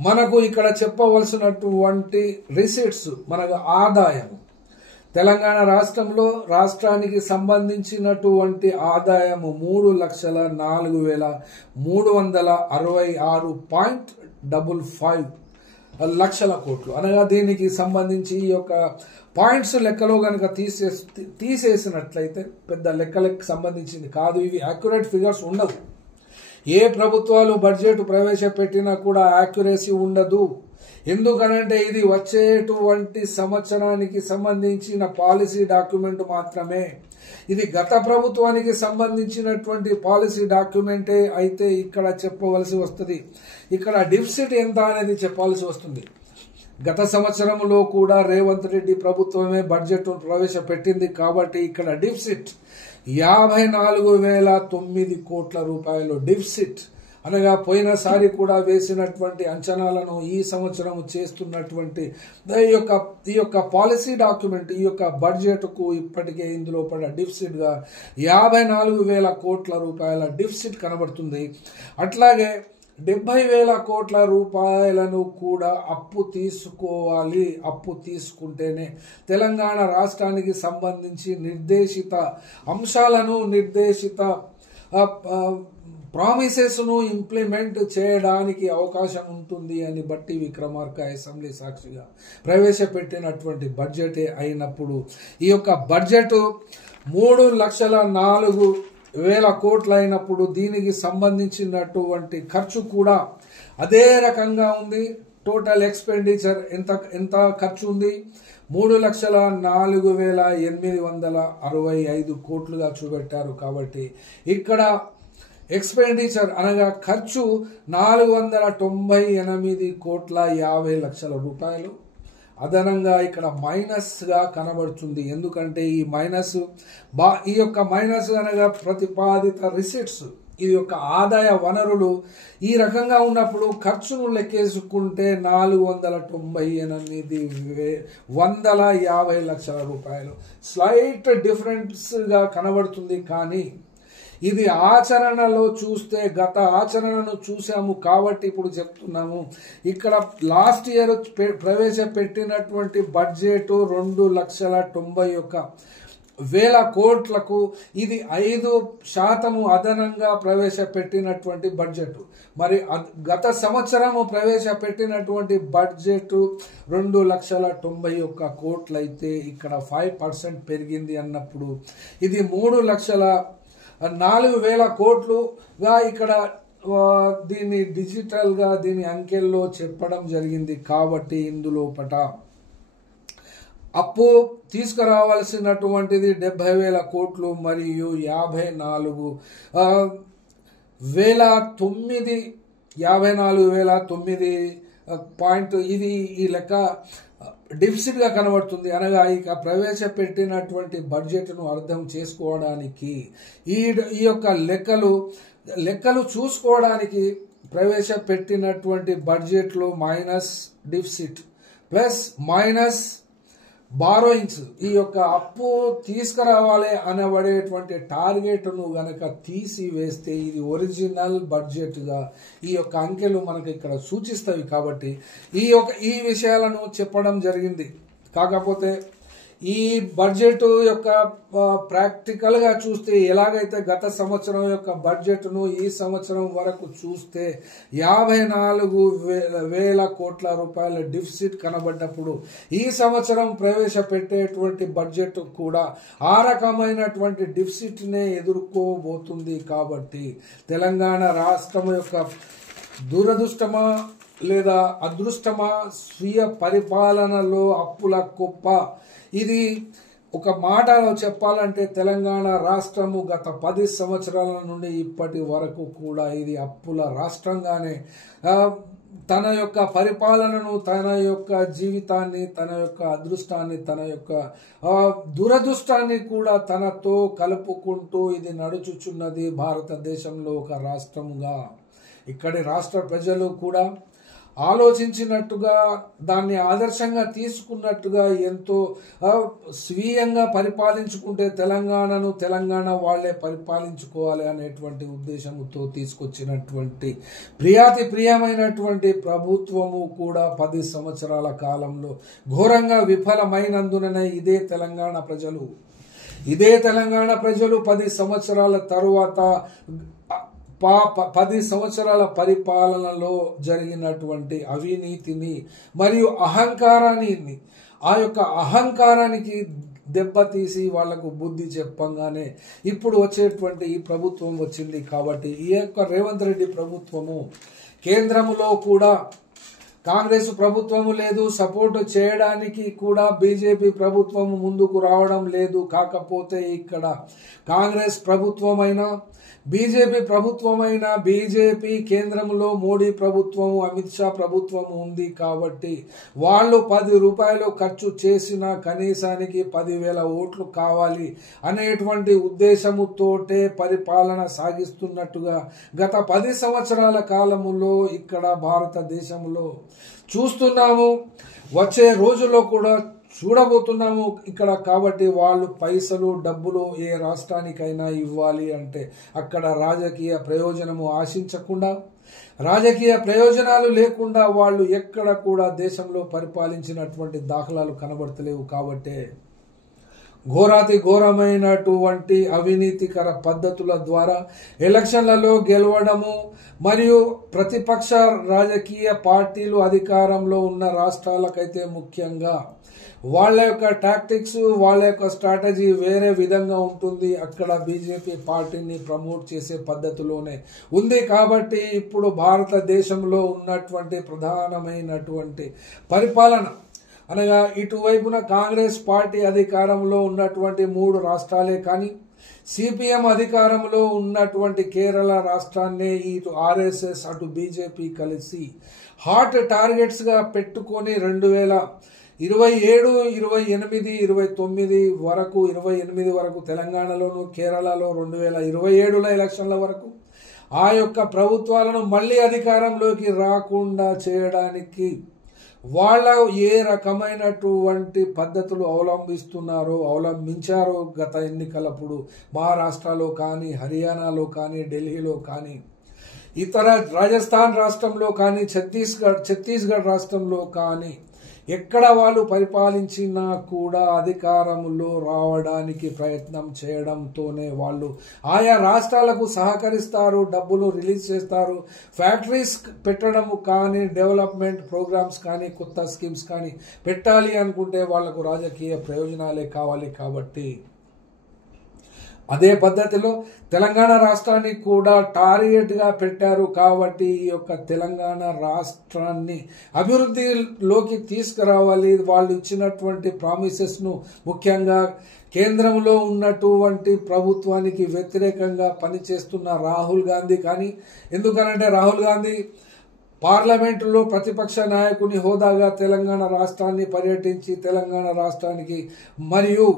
మనకు ఇక్కడ చెప్పవలసినటువంటి రిసీట్స్, మనకు ఆదాయము, తెలంగాణ రాష్ట్రానికి సంబంధించినటువంటి ఆదాయము 3,04,366.55 లక్షల కోట్లు. అనగా దీనికి సంబంధించి ఈ యొక్క పాయింట్స్ లెక్కలో గనక తీసేసినట్లయితే పెద్ద లెక్కలకు సంబంధించింది కాదు. ఇవి యాక్యురేట్ ఫిగర్స్ ఉండవు. ఏ ప్రభుత్వాలు బడ్జెట్ ప్రవేశపెట్టినా కూడా యాక్యురసీ ఉండదు. ఎందుకనంటే ఇది వచ్చేటువంటి సంవత్సరానికి సంబంధించిన పాలసీ డాక్యుమెంట్ మాత్రమే. ఇది గత ప్రభుత్వానికి సంబంధించినటువంటి పాలసీ డాక్యుమెంటే అయితే ఇక్కడ చెప్పవలసి వస్తుంది. ఇక్కడ డిఫిసిట్ ఎంత అనేది చెప్పాల్సి వస్తుంది. గత సంవత్సరంలో కూడా రేవంత్ రెడ్డి ప్రభుత్వమే బడ్జెట్ ప్రవేశపెట్టింది. కాబట్టి ఇక్కడ డిఫిసిట్ 54,009 కోట్ల రూపాయలు డిఫిసిట్. అనగా పోయినసారి కూడా వేసినటువంటి అంచనాలను ఈ సంవత్సరం చేస్తున్నటువంటి ఈ యొక్క పాలసీ డాక్యుమెంట్, ఈ యొక్క బడ్జెట్ కు ఇప్పటికే ఇందులో డిఫిసిట్ గా 54,000 కోట్ల రూపాయల డిఫిసిట్ కనబడుతుంది. అట్లాగే 70,000 కోట్ల రూపాయలను కూడా అప్పు తీసుకోవాలి. అప్పు తీసుకుంటేనే తెలంగాణ రాష్ట్రానికి సంబంధించి నిర్దేశిత అంశాలను, నిర్దేశిత ప్రామిసెస్ను ఇంప్లిమెంట్ చేయడానికి అవకాశం ఉంటుంది అని బట్టి విక్రమార్క అసెంబ్లీ సాక్షిగా ప్రవేశపెట్టినటువంటి బడ్జెటే అయినప్పుడు ఈ యొక్క బడ్జెట్ 3,04,000 కోట్లు అయినప్పుడు దీనికి సంబంధించినటువంటి ఖర్చు కూడా అదే రకంగా ఉంది. టోటల్ ఎక్స్పెండిచర్ ఎంత ఖర్చు ఉంది? 3,04,865 కోట్లుగా చూపెట్టారు. కాబట్టి ఇక్కడ ఎక్స్పెండిచర్ అనగా ఖర్చు 498,50,00,000 రూపాయలు. అదనంగా ఇక్కడ మైనస్ గా కనబడుతుంది. ఎందుకంటే ఈ యొక్క మైనస్ అనగా ప్రతిపాదిత రిసిట్స్, ఈ యొక్క ఆదాయ వనరులు ఈ రకంగా ఉన్నప్పుడు ఖర్చును లెక్కేసుకుంటే 498,150,00,000 రూపాయలు స్లైట్ డిఫరెన్స్ గా కనబడుతుంది. కానీ ఇది ఆచరణలో చూస్తే గత ఆచరణను చూసాము కాబట్టి ఇప్పుడు చెప్తున్నాము. ఇక్కడ లాస్ట్ ఇయర్ ప్రవేశపెట్టినటువంటి బడ్జెట్ 2,91,000 కోట్లకు ఇది 5% అదనంగా ప్రవేశపెట్టినటువంటి బడ్జెట్. మరి గత సంవత్సరము ప్రవేశపెట్టినటువంటి బడ్జెట్ 2,91,000 కోట్లయితే ఇక్కడ 5% పెరిగింది అన్నప్పుడు ఇది 3,04,000 కోట్లుగా ఇక్కడ దీన్ని డిజిటల్ గా దీని అంకెల్లో చెప్పడం జరిగింది. కాబట్టి ఇందులోపట అప్పు తీసుకురావాల్సినటువంటిది 70,000 కోట్లు మరియు 54,009 ఇది ఈ లెక్క డిఫిసిట్ గా కనబడుతుంది. అనగా ఇక ప్రవేశపెట్టినటువంటి బడ్జెట్ ను అర్థం చేసుకోవడానికి ఈ యొక్క లెక్కలు చూసుకోవడానికి ప్రవేశపెట్టినటువంటి బడ్జెట్ లో minus deficit plus minus borrowings, ఈ యొక్క అప్పు తీసుకురావాలి అనబడేటువంటి టార్గెట్ ను గనక తీసివేస్తే ఇది ఒరిజినల్ బడ్జెట్ గా ఈ యొక్క అంకెలు మనకు ఇక్కడ సూచిస్తాయి. కాబట్టి ఈ విషయాలను చెప్పడం జరిగింది. కాకపోతే ఈ బడ్జెట్ యొక్క ప్రాక్టికల్ గా చూస్తే ఎలాగైతే గత సంవత్సరం యొక్క బడ్జెట్ ను ఈ సంవత్సరం వరకు చూస్తే 54,000 కోట్ల రూపాయల డిఫిసిట్ కనబడ్డప్పుడు ఈ సంవత్సరం ప్రవేశపెట్టేటువంటి బడ్జెట్ కూడా ఆ రకమైనటువంటి డిఫిసిట్ నే ఎదుర్కోబోతుంది. కాబట్టి తెలంగాణ రాష్ట్రం యొక్క దురదృష్టమా లేదా అదృష్టమా, స్వీయ పరిపాలనలో అప్పుల కుప్ప, ఇది ఒక మాటలో చెప్పాలంటే తెలంగాణ రాష్ట్రము గత 10 సంవత్సరాల నుండి ఇప్పటి వరకు కూడా ఇది అప్పుల రాష్ట్రంగానే తన యొక్క పరిపాలనను, తన యొక్క జీవితాన్ని, తన యొక్క అదృష్టాన్ని, తన యొక్క దురదృష్టాన్ని కూడా తనతో కలుపుకుంటూ ఇది నడుచుచున్నది భారతదేశంలో ఒక రాష్ట్రముగా. ఇక్కడి రాష్ట్ర ప్రజలు కూడా ఆలోచించినట్టుగా, దాన్ని ఆదర్శంగా తీసుకున్నట్టుగా ఎంతో స్వీయంగా పరిపాలించుకుంటే తెలంగాణను తెలంగాణ వాళ్లే పరిపాలించుకోవాలి అనేటువంటి ఉద్దేశంతో తీసుకొచ్చినటువంటి ప్రియమైనటువంటి ప్రభుత్వము కూడా 10 సంవత్సరాల కాలంలో ఘోరంగా విఫలమైనందుననే ఇదే తెలంగాణ ప్రజలు 10 సంవత్సరాల తరువాత 10 సంవత్సరాల పరిపాలనలో జరిగినటువంటి అవినీతిని మరియు అహంకారాన్ని, ఆ యొక్క అహంకారానికి దెబ్బతీసి వాళ్లకు బుద్ధి చెప్పంగానే ఇప్పుడు వచ్చేటువంటి ఈ ప్రభుత్వం వచ్చింది. కాబట్టి ఈ యొక్క రేవంత్ రెడ్డి ప్రభుత్వము కేంద్రములో కూడా కాంగ్రెస్ ప్రభుత్వము లేదు, సపోర్ట్ చేయడానికి కూడా బీజేపీ ప్రభుత్వం ముందుకు రావడం లేదు. కాకపోతే ఇక్కడ కాంగ్రెస్ ప్రభుత్వమైనా బీజేపీ ప్రభుత్వమైన బీజేపీ కేంద్రంలో మోడీ ప్రభుత్వము, అమిత్ షా ప్రభుత్వము ఉంది. కాబట్టి వాళ్ళు 10 రూపాయలు ఖర్చు చేసిన కనీసానికి 10,000 ఓట్లు కావాలి అనేటువంటి ఉద్దేశముతోటే పరిపాలన సాగిస్తున్నట్టుగా గత 10 సంవత్సరాల కాలములో ఇక్కడ భారతదేశంలో చూస్తున్నాము. వచ్చే రోజుల్లో కూడా చూడబోతున్నాము ఇక్కడ. కాబట్టి వాళ్ళు పైసలు డబ్బులు ఏ రాష్ట్రానికైనా ఇవ్వాలి అంటే అక్కడ రాజకీయ ప్రయోజనము ఆశించకుండా, రాజకీయ ప్రయోజనాలు లేకుండా వాళ్ళు ఎక్కడ కూడా దేశంలో పరిపాలించినటువంటి దాఖలాలు కనబడతలేవు. కాబట్టే ఘోరాతి ఘోరమైనటువంటి అవినీతికర పద్ధతుల ద్వారా ఎలక్షన్లలో గెలవడము మరియు ప్రతిపక్ష రాజకీయ పార్టీలు అధికారంలో ఉన్న రాష్ట్రాలకైతే ముఖ్యంగా వాళ్ళ యొక్క టాక్టిక్స్, వాళ్ళ యొక్క స్ట్రాటజీ వేరే విధంగా ఉంటుంది. అక్కడ బీజేపీ పార్టీని ప్రమోట్ చేసే పద్ధతిలోనే ఉంది. కాబట్టి ఇప్పుడు భారతదేశంలో ఉన్నటువంటి ప్రధానమైనటువంటి పరిపాలన అనగా ఇటువైపున కాంగ్రెస్ పార్టీ అధికారంలో ఉన్నటువంటి 3 రాష్ట్రాలే కానీ, సిపిఎం అధికారంలో ఉన్నటువంటి కేరళ రాష్ట్రాన్నే ఇటు ఆర్ఎస్ఎస్ అటు బీజేపీ కలిసి హాట్ టార్గెట్స్గా పెట్టుకొని 2027, 28, 29 వరకు 28 వరకు తెలంగాణలోను, కేరళలో 2027 ఎలక్షన్ల వరకు ఆ యొక్క ప్రభుత్వాలను మళ్ళీ అధికారంలోకి రాకుండా చేయడానికి వాళ్ళ ఏ రకమైనటువంటి పద్ధతులు అవలంబించారో గత ఎన్నికలప్పుడు మహారాష్ట్రలో కానీ, హర్యానాలో కానీ, ఢిల్లీలో కానీ, ఇతర రాజస్థాన్ రాష్ట్రంలో కానీ, ఛత్తీస్గఢ్ రాష్ట్రంలో కానీ ఎక్కడ వాళ్ళు పరిపాలించినా కూడా అధికారంలో రావడానికి ప్రయత్నం చేయడంతోనే వాళ్ళు ఆయా రాష్ట్రాలకు సహకరిస్తారు, డబ్బులు రిలీజ్ చేస్తారు. ఫ్యాక్టరీస్ పెట్టడము కానీ, డెవలప్మెంట్ ప్రోగ్రామ్స్ కానీ, కొత్త స్కీమ్స్ కానీ పెట్టాలి అనుకుంటే వాళ్లకు రాజకీయ ప్రయోజనాలే కావాలి. కాబట్టి అదే పద్ధతిలో తెలంగాణ రాష్ట్రాన్ని కూడా టార్గెట్గా పెట్టారు. కాబట్టి ఈ యొక్క తెలంగాణ రాష్ట్రాన్ని అభివృద్ధిలోకి తీసుకురావాలి. వాళ్ళు ఇచ్చినటువంటి ప్రామిసెస్ను ముఖ్యంగా కేంద్రంలో ఉన్నటువంటి ప్రభుత్వానికి వ్యతిరేకంగా పనిచేస్తున్న రాహుల్ గాంధీ కానీ, ఎందుకనంటే రాహుల్ గాంధీ పార్లమెంటులో ప్రతిపక్ష నాయకుని హోదాగా తెలంగాణ రాష్ట్రాన్ని పర్యటించి తెలంగాణ రాష్ట్రానికి మరియు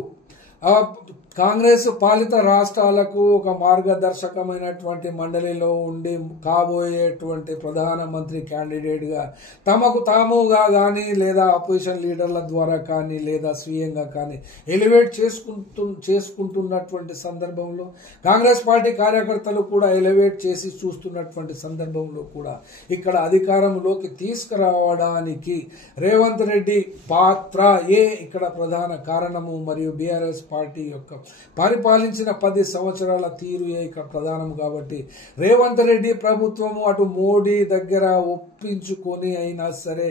కాంగ్రెస్ పాలిత రాష్ట్రాలకు ఒక మార్గదర్శకమైనటువంటి మండలిలో ఉండి కాబోయేటువంటి ప్రధానమంత్రి క్యాండిడేట్గా తమకు తాముగా కానీ లేదా అపోజిషన్ లీడర్ల ద్వారా కానీ లేదా స్వీయంగా కానీ ఎలివేట్ చేసుకుంటున్నటువంటి సందర్భంలో కాంగ్రెస్ పార్టీ కార్యకర్తలు కూడా ఎలివేట్ చేసి చూస్తున్నటువంటి సందర్భంలో కూడా ఇక్కడ అధికారంలోకి తీసుకురావడానికి రేవంత్ రెడ్డి పాత్ర ఇక్కడ ప్రధాన కారణము. మరియు బీఆర్ఎస్ పార్టీ యొక్క పరిపాలించిన 10 సంవత్సరాల తీరు ఇక్కడ ప్రధానం. కాబట్టి రేవంత్ రెడ్డి ప్రభుత్వము అటు మోడీ దగ్గర ఒప్పించుకొని అయినా సరే,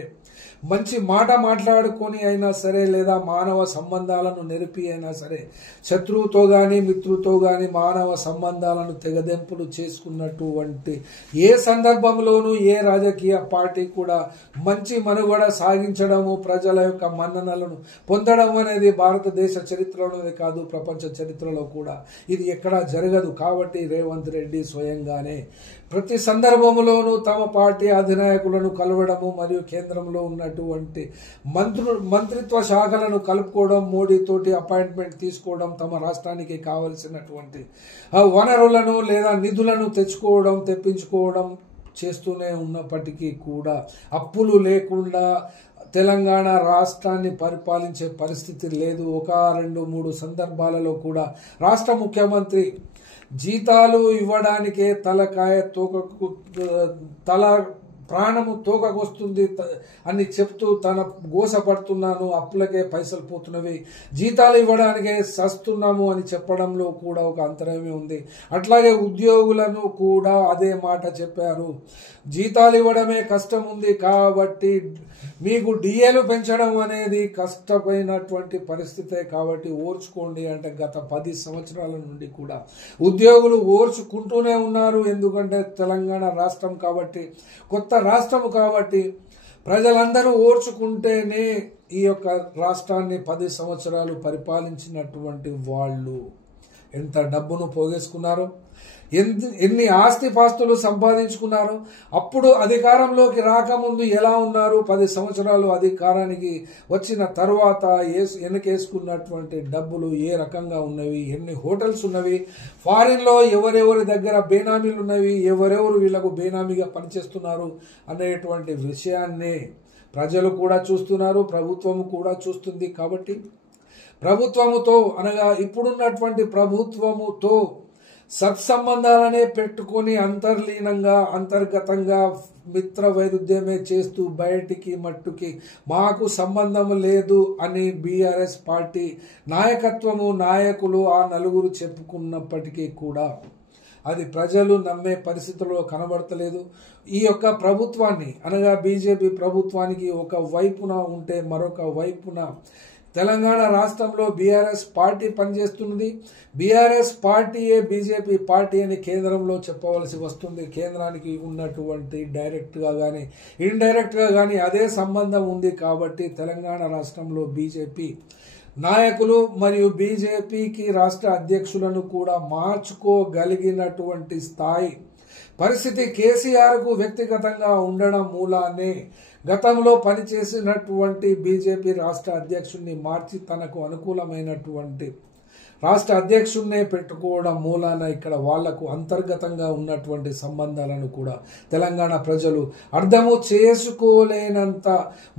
మంచి మాట మాట్లాడుకొని అయినా సరే, లేదా మానవ సంబంధాలను నెరిపి అయినా సరే, శత్రువుతో కానీ మిత్రుతో కానీ మానవ సంబంధాలను తెగదెంపులు చేసుకున్నటువంటి ఏ సందర్భంలోనూ ఏ రాజకీయ పార్టీ కూడా మంచి మనుగడ సాగించడము, ప్రజల యొక్క మన్ననలను పొందడం అనేది భారతదేశ చరిత్రలోనే కాదు ప్రపంచ చరిత్రలో కూడా ఇది ఎక్కడా జరగదు. కాబట్టి రేవంత్ రెడ్డి స్వయంగానే ప్రతి సందర్భంలోనూ తమ పార్టీ అధినాయకులను కలవడము మరియు కేంద్రంలో ఉన్నటువంటి మంత్రిత్వ శాఖలను కలుపుకోవడం, మోడీతోటి అపాయింట్మెంట్ తీసుకోవడం, తమ రాష్ట్రానికి కావలసినటువంటి వనరులను లేదా నిధులను తెప్పించుకోవడం చేస్తూనే ఉన్నప్పటికీ కూడా అప్పులు లేకుండా తెలంగాణ రాష్ట్రాన్ని పరిపాలించే పరిస్థితి లేదు. 1, 2, 3 సందర్భాలలో కూడా రాష్ట్ర ముఖ్యమంత్రి జీతాలు ఇవ్వడానికే తల ప్రాణము తోకకొస్తుంది అని చెప్తూ తన గోసపడుతున్నాను, అప్పులకే పైసలు పోతున్నవి, జీతాలు ఇవ్వడానికే సస్తున్నాము అని చెప్పడంలో కూడా ఒక అంతరమే ఉంది. అట్లాగే ఉద్యోగులను కూడా అదే మాట చెప్పారు. జీతాలు ఇవ్వడమే కష్టం ఉంది కాబట్టి మీకు డిఏలు పెంచడం అనేది కష్టమైనటువంటి పరిస్థితే, కాబట్టి ఓర్చుకోండి అంటే గత 10 సంవత్సరాల నుండి కూడా ఉద్యోగులు ఓర్చుకుంటూనే ఉన్నారు. ఎందుకంటే తెలంగాణ రాష్ట్రం కాబట్టి, కొత్త రాష్ట్రం కాబట్టి ప్రజలందరూ ఓర్చుకుంటేనే ఈ యొక్క రాష్ట్రాన్ని 10 సంవత్సరాలు పరిపాలించినటువంటి వాళ్ళు ఎంత డబ్బును పోగేసుకున్నారో, ఎన్ని ఆస్తిపాస్తులు సంపాదించుకున్నారు, అప్పుడు అధికారంలోకి రాకముందు ఎలా ఉన్నారు, 10 సంవత్సరాలు అధికారానికి వచ్చిన తర్వాత వెనకేసుకున్నటువంటి డబ్బులు ఏ రకంగా ఉన్నవి, ఎన్ని హోటల్స్ ఉన్నవి, ఫారిన్లో ఎవరెవరి దగ్గర బేనామీలు ఉన్నవి, ఎవరెవరు వీళ్ళకు బేనామీగా పనిచేస్తున్నారు అనేటువంటి విషయాన్ని ప్రజలు కూడా చూస్తున్నారు, ప్రభుత్వం కూడా చూస్తుంది. కాబట్టి ప్రభుత్వముతో అనగా ఇప్పుడున్నటువంటి ప్రభుత్వముతో సత్సంబంధాలనే పెట్టుకొని అంతర్లీనంగా అంతర్గతంగా మిత్ర వైరుధ్యమే చేస్తూ బయటికి మట్టుకి మాకు సంబంధం లేదు అని బీఆర్ఎస్ పార్టీ నాయకత్వము నాయకులు ఆ నలుగురు చెప్పుకున్నప్పటికీ కూడా అది ప్రజలు నమ్మే పరిస్థితుల్లో కనబడతలేదు. ఈ యొక్క ప్రభుత్వాన్ని అనగా బీజేపీ ప్రభుత్వానికి ఒక వైపున ఉంటే మరొక వైపున తెలంగాణ రాష్ట్రంలో బీఆర్ఎస్ పార్టీ పనిచేస్తున్నది. బీఆర్ఎస్ పార్టీయే బీజేపీ పార్టీ అని కేంద్రంలో చెప్పవలసి వస్తుంది. కేంద్రానికి ఉన్నటువంటి డైరెక్ట్గా కానీ ఇండైరెక్ట్గా కానీ అదే సంబంధం ఉంది. కాబట్టి తెలంగాణ రాష్ట్రంలో బీజేపీ నాయకులు మరియు బీజేపీకి రాష్ట్ర అధ్యక్షులను కూడా మార్చుకోగలిగినటువంటి స్థాయి పరిస్థితి కేసీఆర్కు వ్యక్తిగతంగా ఉండడం మూలానే గతంలో పనిచేసినటువంటి బీజేపీ రాష్ట్ర అధ్యక్షుడిని మార్చి తనకు అనుకూలమైనటువంటి రాష్ట్ర అధ్యక్షుడినే పెట్టుకోవడం మూలాన ఇక్కడ వాళ్లకు అంతర్గతంగా ఉన్నటువంటి సంబంధాలను కూడా తెలంగాణ ప్రజలు అర్థము చేసుకోలేనంత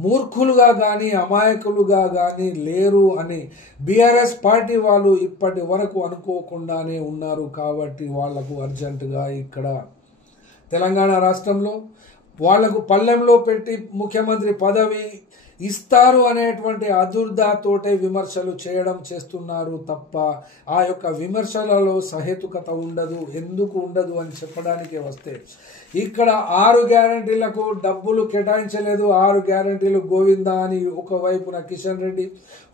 మూర్ఖులుగా కానీ అమాయకులుగా కానీ లేరు అని బీఆర్ఎస్ పార్టీ వాళ్ళు ఇప్పటి వరకు అనుకోకుండానే ఉన్నారు. కాబట్టి వాళ్లకు అర్జెంటుగా ఇక్కడ తెలంగాణ రాష్ట్రంలో వాళ్లకు పల్లెంలో పెట్టి ముఖ్యమంత్రి పదవి ఇస్తారు అనేటువంటి అదుర్దాతోటే విమర్శలు చేయడం చేస్తున్నారు తప్ప ఆ యొక్క విమర్శలలో సహేతుకత ఉండదు. ఎందుకు ఉండదు అని చెప్పడానికి వస్తే ఇక్కడ 6 గ్యారంటీలకు డబ్బులు కేటాయించలేదు. 6 గ్యారంటీలు గోవిందా అని ఒకవైపున కిషన్ రెడ్డి,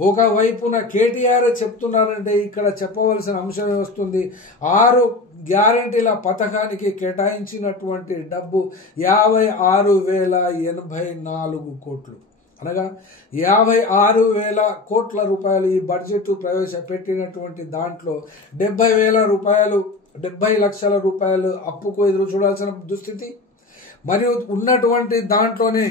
ఒకవైపున కేటీఆర్ చెప్తున్నారంటే ఇక్కడ చెప్పవలసిన అంశమే వస్తుంది. 6 గ్యారంటీల పథకానికి కేటాయించినటువంటి డబ్బు 56,084 కోట్లు అనగా 56,000 కోట్ల రూపాయలు ఈ బడ్జెట్ ప్రవేశపెట్టినటువంటి దాంట్లో 70,000 రూపాయలు 70 లక్షల రూపాయలు అప్పుకు ఎదురు చూడాల్సిన దుస్థితి, మరియు ఉన్నటువంటి దాంట్లోనే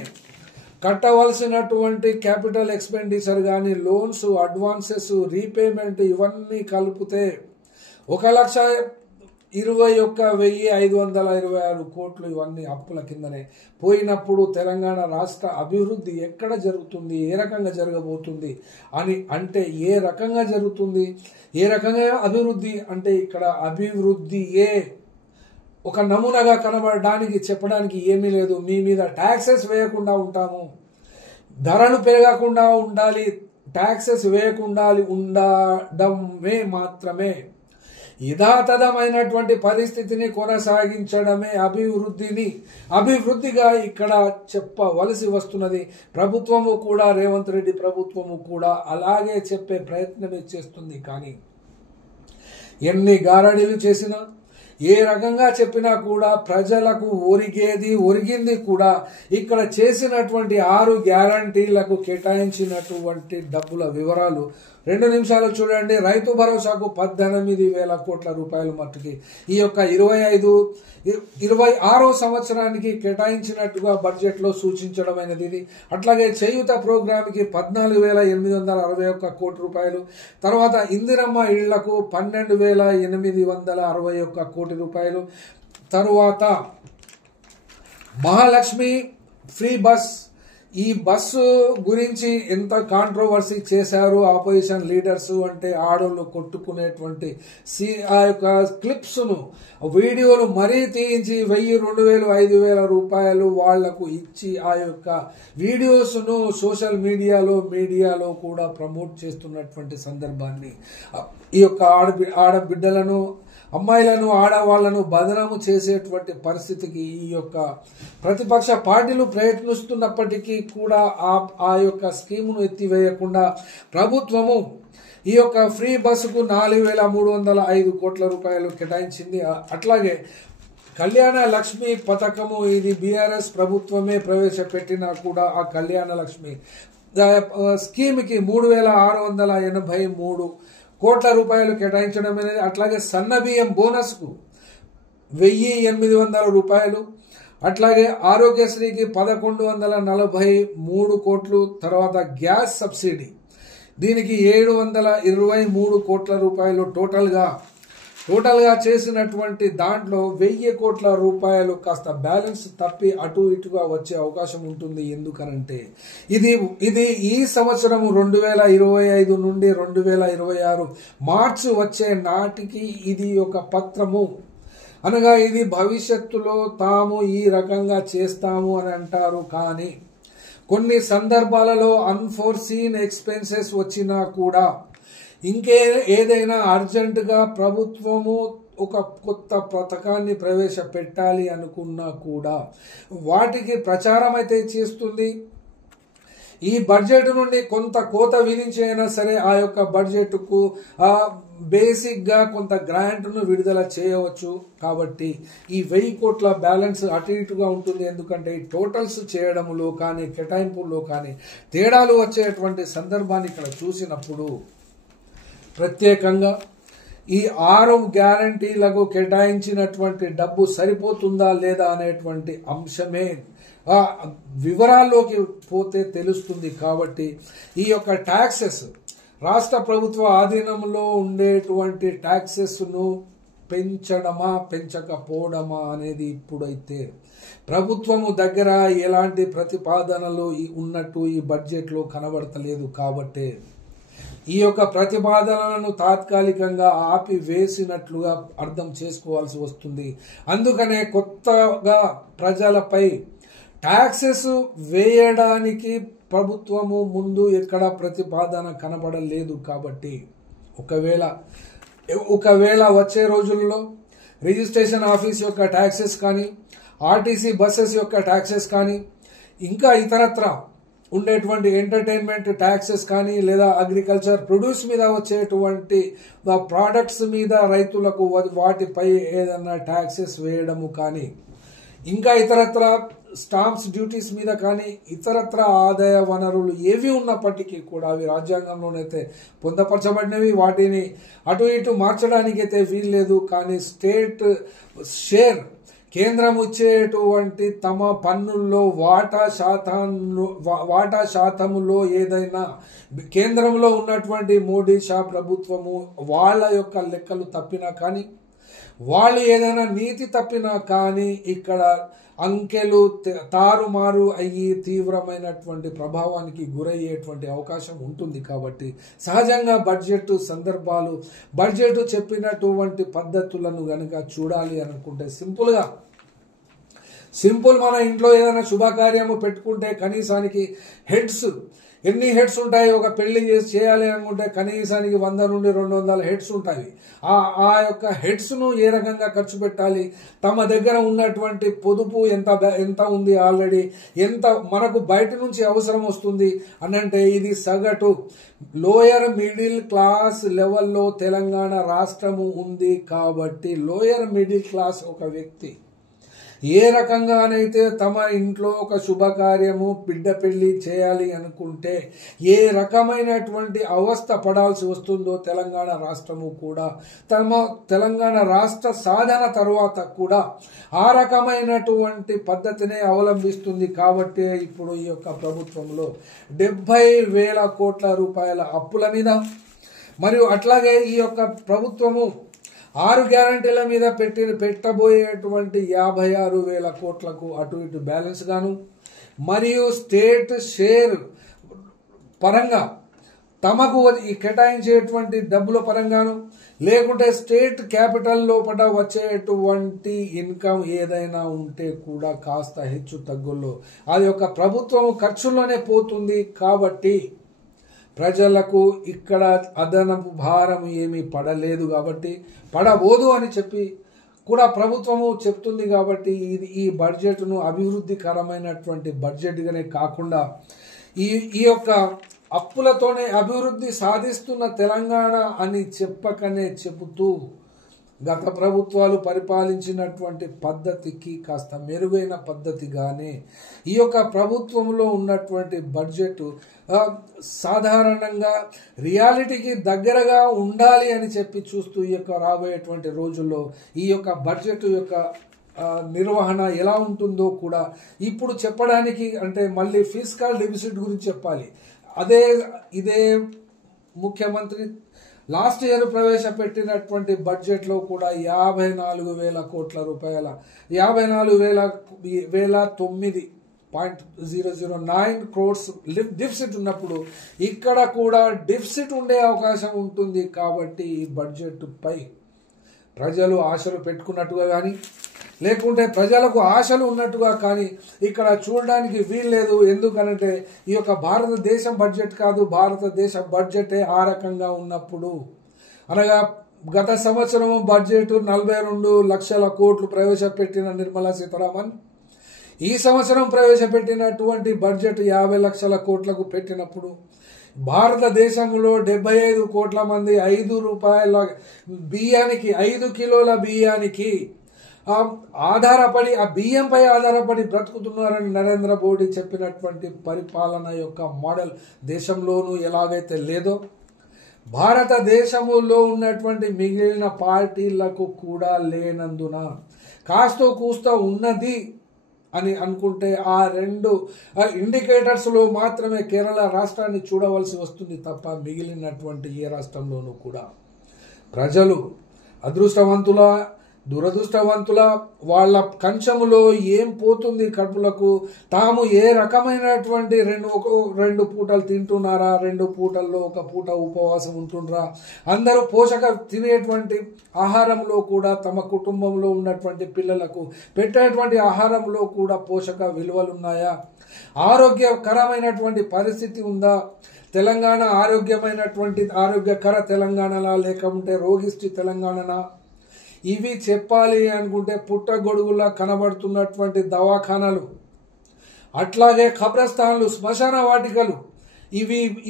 కట్టవలసినటువంటి క్యాపిటల్ ఎక్స్పెండిచర్ కానీ లోన్స్ అడ్వాన్సెస్ రీపేమెంట్ ఇవన్నీ కలిపితే 1,21,526 కోట్లు ఇవన్నీ అప్పుల కిందనే పోయినప్పుడు తెలంగాణ రాష్ట్ర అభివృద్ధి ఎక్కడ జరుగుతుంది, ఏ రకంగా జరగబోతుంది అని అంటే ఏ రకంగా జరుగుతుంది, ఏ రకంగా అభివృద్ధి అంటే ఇక్కడ అభివృద్ధియే ఒక నమూనాగా కనబడడానికి చెప్పడానికి ఏమీ లేదు. మీ మీద ట్యాక్సెస్ వేయకుండా ఉంటాము, ధరలు పెరగకుండా ఉండాలి, ట్యాక్సెస్ వేయకుండా ఉండడమే మాత్రమే యథాతథమైనటువంటి పరిస్థితిని కొనసాగించడమే అభివృద్ధిగా ఇక్కడ చెప్పవలసి వస్తున్నది. ప్రభుత్వము కూడా రేవంత్ రెడ్డి ప్రభుత్వము కూడా అలాగే చెప్పే ప్రయత్నమే చేస్తుంది. కానీ ఎన్ని గారడీలు చేసినా ఏ రకంగా చెప్పినా కూడా ప్రజలకు ఒరిగింది కూడా ఇక్కడ చేసినటువంటి 6 గ్యారంటీలకు కేటాయించినటువంటి డబ్బుల వివరాలు 2 నిమిషాలు చూడండి. రైతు భరోసాకు 18,000 కోట్ల రూపాయలు మట్టుకి ఈ యొక్క 26వ సంవత్సరానికి కేటాయించినట్టుగా బడ్జెట్లో సూచించడమైనది ఇది. అట్లాగే చేయూత ప్రోగ్రామ్కి 14,861 కోట్ల రూపాయలు, తర్వాత ఇందిరమ్మ ఇళ్లకు 12,861 కోటి రూపాయలు, తరువాత మహాలక్ష్మి ఫ్రీ బస్, ఈ బస్సు గురించి ఎంత కాంట్రోవర్సీ చేశారు ఆపోజిషన్ లీడర్స్ అంటే ఆడోళ్ళు కొట్టుకునేటువంటి ఆ యొక్క క్లిప్స్ను వీడియోలు మరీ తీయించి 1,000, 2,000, 5,000 రూపాయలు వాళ్లకు ఇచ్చి ఆ యొక్క వీడియోస్ను సోషల్ మీడియాలో కూడా ప్రమోట్ చేస్తున్నటువంటి సందర్భాన్ని ఈ యొక్క ఆడబిడ్డలను అమ్మాయిలను ఆడవాళ్లను బదనాము చేసేటువంటి పరిస్థితికి ఈ యొక్క ప్రతిపక్ష పార్టీలు ప్రయత్నిస్తున్నప్పటికీ కూడా ఆ యొక్క స్కీమును ఎత్తివేయకుండా ప్రభుత్వము ఈ యొక్క ఫ్రీ బస్సుకు 4,305 కోట్ల రూపాయలు కేటాయించింది. అట్లాగే కళ్యాణ లక్ష్మి పథకము ఇది బీఆర్ఎస్ ప్రభుత్వమే ప్రవేశపెట్టినా కూడా ఆ కళ్యాణ లక్ష్మి స్కీమ్కి 3,683 కోట్ల రూపాయలు కేటాయించడం అనేది. అట్లాగే సన్నబియ్యం బోనస్కు 1,800 రూపాయలు, అట్లాగే ఆరోగ్యశ్రీకి 1,143 కోట్లు, తర్వాత గ్యాస్ సబ్సిడీ దీనికి 723 కోట్ల రూపాయలు, టోటల్గా టోటల్గా చేసినటువంటి దాంట్లో 1000 కోట్ల రూపాయలు కాస్త బ్యాలెన్స్ తప్పి అటు ఇటుగా వచ్చే అవకాశం ఉంటుంది. ఎందుకనంటే ఇది ఈ సంవత్సరం 2025 నుండి 2026 మార్చి వచ్చే నాటికి ఇది ఒక పత్రము, అనగా ఇది భవిష్యత్తులో తాము ఈ రకంగా చేస్తాము అని అంటారు. కానీ కొన్ని సందర్భాలలో అన్ఫోర్సీన్ ఎక్స్పెన్సెస్ వచ్చినా కూడా ఏదైనా అర్జెంటుగా ప్రభుత్వము ఒక కొత్త పథకాన్ని ప్రవేశపెట్టాలి అనుకున్నా కూడా వాటికి ప్రచారం అయితే చేస్తుంది. ఈ బడ్జెట్ నుండి కొంత కోత విధించైనా సరే ఆ యొక్క బడ్జెట్కు బేసిక్గా కొంత గ్రాంట్ను విడుదల చేయవచ్చు. కాబట్టి ఈ 1000 కోట్ల బ్యాలెన్స్ అటు ఇటుగా ఉంటుంది. ఎందుకంటే ఈ టోటల్స్ చేయడంలో కానీ కేటాయింపుల్లో కానీ తేడాలు వచ్చేటువంటి సందర్భాన్ని ఇక్కడ చూసినప్పుడు ప్రత్యేకంగా ఈ 6 గ్యారంటీలకు కేటాయించినటువంటి డబ్బు సరిపోతుందా లేదా అనేటువంటి అంశమే వివరాల్లోకి పోతే తెలుస్తుంది. కాబట్టి ఈ యొక్క ట్యాక్సెస్ రాష్ట్ర ప్రభుత్వ ఆధీనంలో ఉండేటువంటి ట్యాక్సెస్ను పెంచడమా పెంచకపోవడమా అనేది ఇప్పుడైతే ప్రభుత్వము దగ్గర ఎలాంటి ప్రతిపాదనలు ఉన్నట్టు ఈ బడ్జెట్లో కనబడతలేదు. కాబట్టి ఈ యొక్క ప్రతిపాదనలను తాత్కాలికంగా ఆపివేసినట్లుగా అర్థం చేసుకోవాల్సి వస్తుంది. అందుకనే కొత్తగా ప్రజలపై ట్యాక్సెస్ వేయడానికి ప్రభుత్వము ముందు ఎక్కడ ప్రతిపాదన కనబడలేదు. కాబట్టి ఒకవేళ వచ్చే రోజుల్లో రిజిస్ట్రేషన్ ఆఫీస్ యొక్క ట్యాక్సెస్ కానీ, ఆర్టీసీ బస్సెస్ యొక్క ట్యాక్సెస్ కానీ, ఇంకా ఇతరత్ర ఉండేటువంటి ఎంటర్టైన్మెంట్ ట్యాక్సెస్ కానీ, లేదా అగ్రికల్చర్ ప్రొడ్యూస్ మీద వచ్చేటువంటి ప్రోడక్ట్స్ మీద రైతులకు వాటిపై ఏదన్నా ట్యాక్సెస్ వేయడము కానీ, ఇంకా ఇతరత్ర స్టాంప్స్ డ్యూటీస్ మీద కానీ, ఇతరత్ర ఆదాయ వనరులు ఏవి ఉన్నప్పటికీ కూడా అవి రాజ్యాంగంలోనైతే పొందపరచబడినవి. వాటిని అటు ఇటు మార్చడానికైతే వీల్లేదు. కానీ స్టేట్ షేర్ కేంద్రం ఇచ్చేటువంటి తమ పన్నుల్లో వాటా శాతములో ఏదైనా కేంద్రంలో ఉన్నటువంటి మోడీ షా ప్రభుత్వము వాళ్ళ యొక్క లెక్కలు తప్పినా కానీ, వాళ్ళు ఏదైనా నీతి తప్పినా కానీ ఇక్కడ అంకెలు తారుమారు అయ్యి తీవ్రమైనటువంటి ప్రభావానికి గురయ్యేటువంటి అవకాశం ఉంటుంది. కాబట్టి సహజంగా బడ్జెట్ సందర్భాలు, బడ్జెట్ చెప్పినటువంటి పద్ధతులను గనక చూడాలి అనుకుంటే సింపుల్ మన ఇంట్లో ఏదైనా శుభకార్యము పెట్టుకుంటే కనీసానికి ఎన్ని హెడ్స్ ఉంటాయి? ఒక పెళ్లి చేయాలి అనుకుంటే కనీసానికి 100 నుండి 200 హెడ్స్ ఉంటాయి. ఆ యొక్క హెడ్స్ను ఏ రకంగా ఖర్చు పెట్టాలి, తమ దగ్గర ఉన్నటువంటి పొదుపు ఎంత ఉంది, ఆల్రెడీ ఎంత మనకు బయట నుంచి అవసరం వస్తుంది అనంటే ఇది సగటు లోయర్ మిడిల్ క్లాస్ లెవెల్లో తెలంగాణ రాష్ట్రము ఉంది. కాబట్టి లోయర్ మిడిల్ క్లాస్ ఒక వ్యక్తి ఏ రకంగానైతే తమ ఇంట్లో ఒక శుభకార్యము, బిడ్డ పెళ్లి చేయాలి అనుకుంటే ఏ రకమైనటువంటి అవస్థ పడాల్సి వస్తుందో తెలంగాణ రాష్ట్రము కూడా తెలంగాణ రాష్ట్ర సాధన తరువాత కూడా ఆ రకమైనటువంటి పద్ధతినే అవలంబిస్తుంది. కాబట్టి ఇప్పుడు ఈ యొక్క ప్రభుత్వంలో 70,000 కోట్ల రూపాయల అప్పుల మీద, మరియు అట్లాగే ఈ యొక్క ప్రభుత్వము 6 గ్యారంటీల మీద పెట్టబోయేటువంటి 56,000 కోట్లకు అటు ఇటు బ్యాలెన్స్ గాను, మరియు స్టేట్ షేర్ పరంగా తమకు ఈ కేటాయించేటువంటి డబ్బుల పరంగాను, లేకుంటే స్టేట్ క్యాపిటల్ లోపల వచ్చేటువంటి ఇన్కమ్ ఏదైనా ఉంటే కూడా కాస్త హెచ్చు తగ్గుల్లో అది ఒక ప్రభుత్వం ఖర్చుల్లోనే పోతుంది. కాబట్టి ప్రజలకు ఇక్కడ అదనపు భారం ఏమీ పడలేదు, కాబట్టి పడబోదు అని చెప్పి కూడా ప్రభుత్వము చెప్తుంది. కాబట్టి ఈ బడ్జెట్ను అభివృద్ధికరమైనటువంటి బడ్జెట్గానే కాకుండా ఈ యొక్క అప్పులతోనే అభివృద్ధి సాధిస్తున్న తెలంగాణ అని చెబుతూ గత ప్రభుత్వాలు పరిపాలించినటువంటి పద్ధతికి కాస్త మెరుగైన పద్ధతిగానే ఈ యొక్క ప్రభుత్వంలో ఉన్నటువంటి బడ్జెట్ సాధారణంగా రియాలిటీకి దగ్గరగా ఉండాలి అని చెప్పి చూస్తూ ఈ యొక్క రాబోయేటువంటి రోజుల్లో ఈ యొక్క బడ్జెట్ యొక్క నిర్వహణ ఎలా ఉంటుందో కూడా ఇప్పుడు చెప్పడానికి, అంటే మళ్ళీ ఫిస్కల్ డెఫిసిట్ గురించి చెప్పాలి. ఇదే ముఖ్యమంత్రి లాస్ట్ ఇయర్ ప్రవేశపెట్టినటువంటి బడ్జెట్లో కూడా 54,000 కోట్ల రూపాయల 54,900.009 crores డిఫిసిట్ ఉన్నప్పుడు ఇక్కడ కూడా డిఫిసిట్ ఉండే అవకాశం ఉంటుంది. కాబట్టి ఈ బడ్జెట్ పై ప్రజలు ఆశలు పెట్టుకున్నట్టుగా కానీ లేకుంటే ప్రజలకు ఆశలు ఉన్నట్టుగా కానీ ఇక్కడ చూడడానికి వీల్లేదు. ఎందుకనంటే ఈ యొక్క భారతదేశం బడ్జెట్ కాదు, భారతదేశ బడ్జెటే ఆ రకంగా ఉన్నప్పుడు. అనగా గత సంవత్సరం బడ్జెట్ 42 లక్షల కోట్లు ప్రవేశపెట్టిన నిర్మలా సీతారామన్ ఈ సంవత్సరం ప్రవేశపెట్టినటువంటి బడ్జెట్ 50 లక్షల కోట్లకు పెట్టినప్పుడు భారతదేశంలో 75 కోట్ల మంది 5 రూపాయల బియ్యానికి 5 కిలోల బియ్యానికి ఆధారపడి ఆ బియ్యంపై ఆధారపడి బ్రతుకుతున్నారని నరేంద్ర మోడీ చెప్పినటువంటి పరిపాలన యొక్క మోడల్ దేశంలోనూ ఎలాగైతే లేదో భారతదేశంలో ఉన్నటువంటి మిగిలిన పార్టీలకు కూడా లేనందున కాస్తో కూస్తో ఉన్నది అని అనుకుంటే ఆ 2 ఇండికేటర్స్లో మాత్రమే కేరళ రాష్ట్రాన్ని చూడవలసి వస్తుంది తప్ప మిగిలినటువంటి ఏ రాష్ట్రంలోనూ కూడా ప్రజలు అదృష్టవంతుల దురదృష్టవంతుల వాళ్ళ కంచములో ఏం పోతుంది కడుపులకు, తాము ఏ రకమైనటువంటి రెండు పూటలు తింటున్నారా, 2 పూటల్లో 1 పూట ఉపవాసం ఉంటుండ్రా, అందరూ పోషక తినేటువంటి ఆహారంలో కూడా తమ కుటుంబంలో ఉన్నటువంటి పిల్లలకు పెట్టేటువంటి ఆహారంలో కూడా పోషక విలువలున్నాయా, ఆరోగ్యకరమైనటువంటి పరిస్థితి ఉందా, తెలంగాణ ఆరోగ్యకర తెలంగాణలా లేకుంటే రోగిష్టి తెలంగాణనా, ఇవి చెప్పాలి అనుకుంటే పుట్టగొడుగులా కనబడుతున్నటువంటి దవాఖానాలు, అట్లాగే ఖబ్రస్థాన్లు, శ్మశాన వాటికలు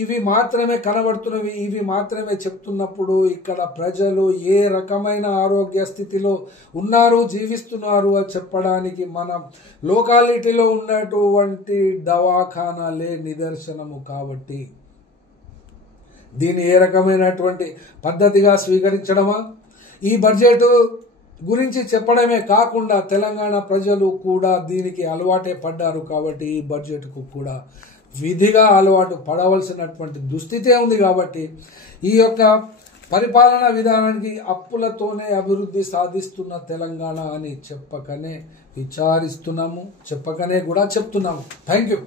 ఇవి మాత్రమే కనబడుతున్నవి, ఇవి మాత్రమే చెప్తున్నప్పుడు ఇక్కడ ప్రజలు ఏ రకమైన ఆరోగ్య స్థితిలో ఉన్నారు, జీవిస్తున్నారు అని చెప్పడానికి మన లోకాలిటీలో ఉన్నటువంటి దవాఖానాలే నిదర్శనము. కాబట్టి దీన్ని ఏ రకమైనటువంటి పద్ధతిగా స్వీకరించడమా, ఈ బడ్జెట్ గురించి చెప్పడమే కాకుండా తెలంగాణ ప్రజలు కూడా దీనికి అలవాటే పడ్డారు. కాబట్టి ఈ బడ్జెట్కు కూడా విధిగా అలవాటు పడవలసినటువంటి దుస్థితే ఉంది. కాబట్టి ఈ యొక్క పరిపాలనా విధానానికి అప్పులతోనే అభివృద్ధి సాధిస్తున్న తెలంగాణ అని చెప్పకనే విచారిస్తున్నాము, చెప్పకనే కూడా చెప్తున్నాము. Thank you.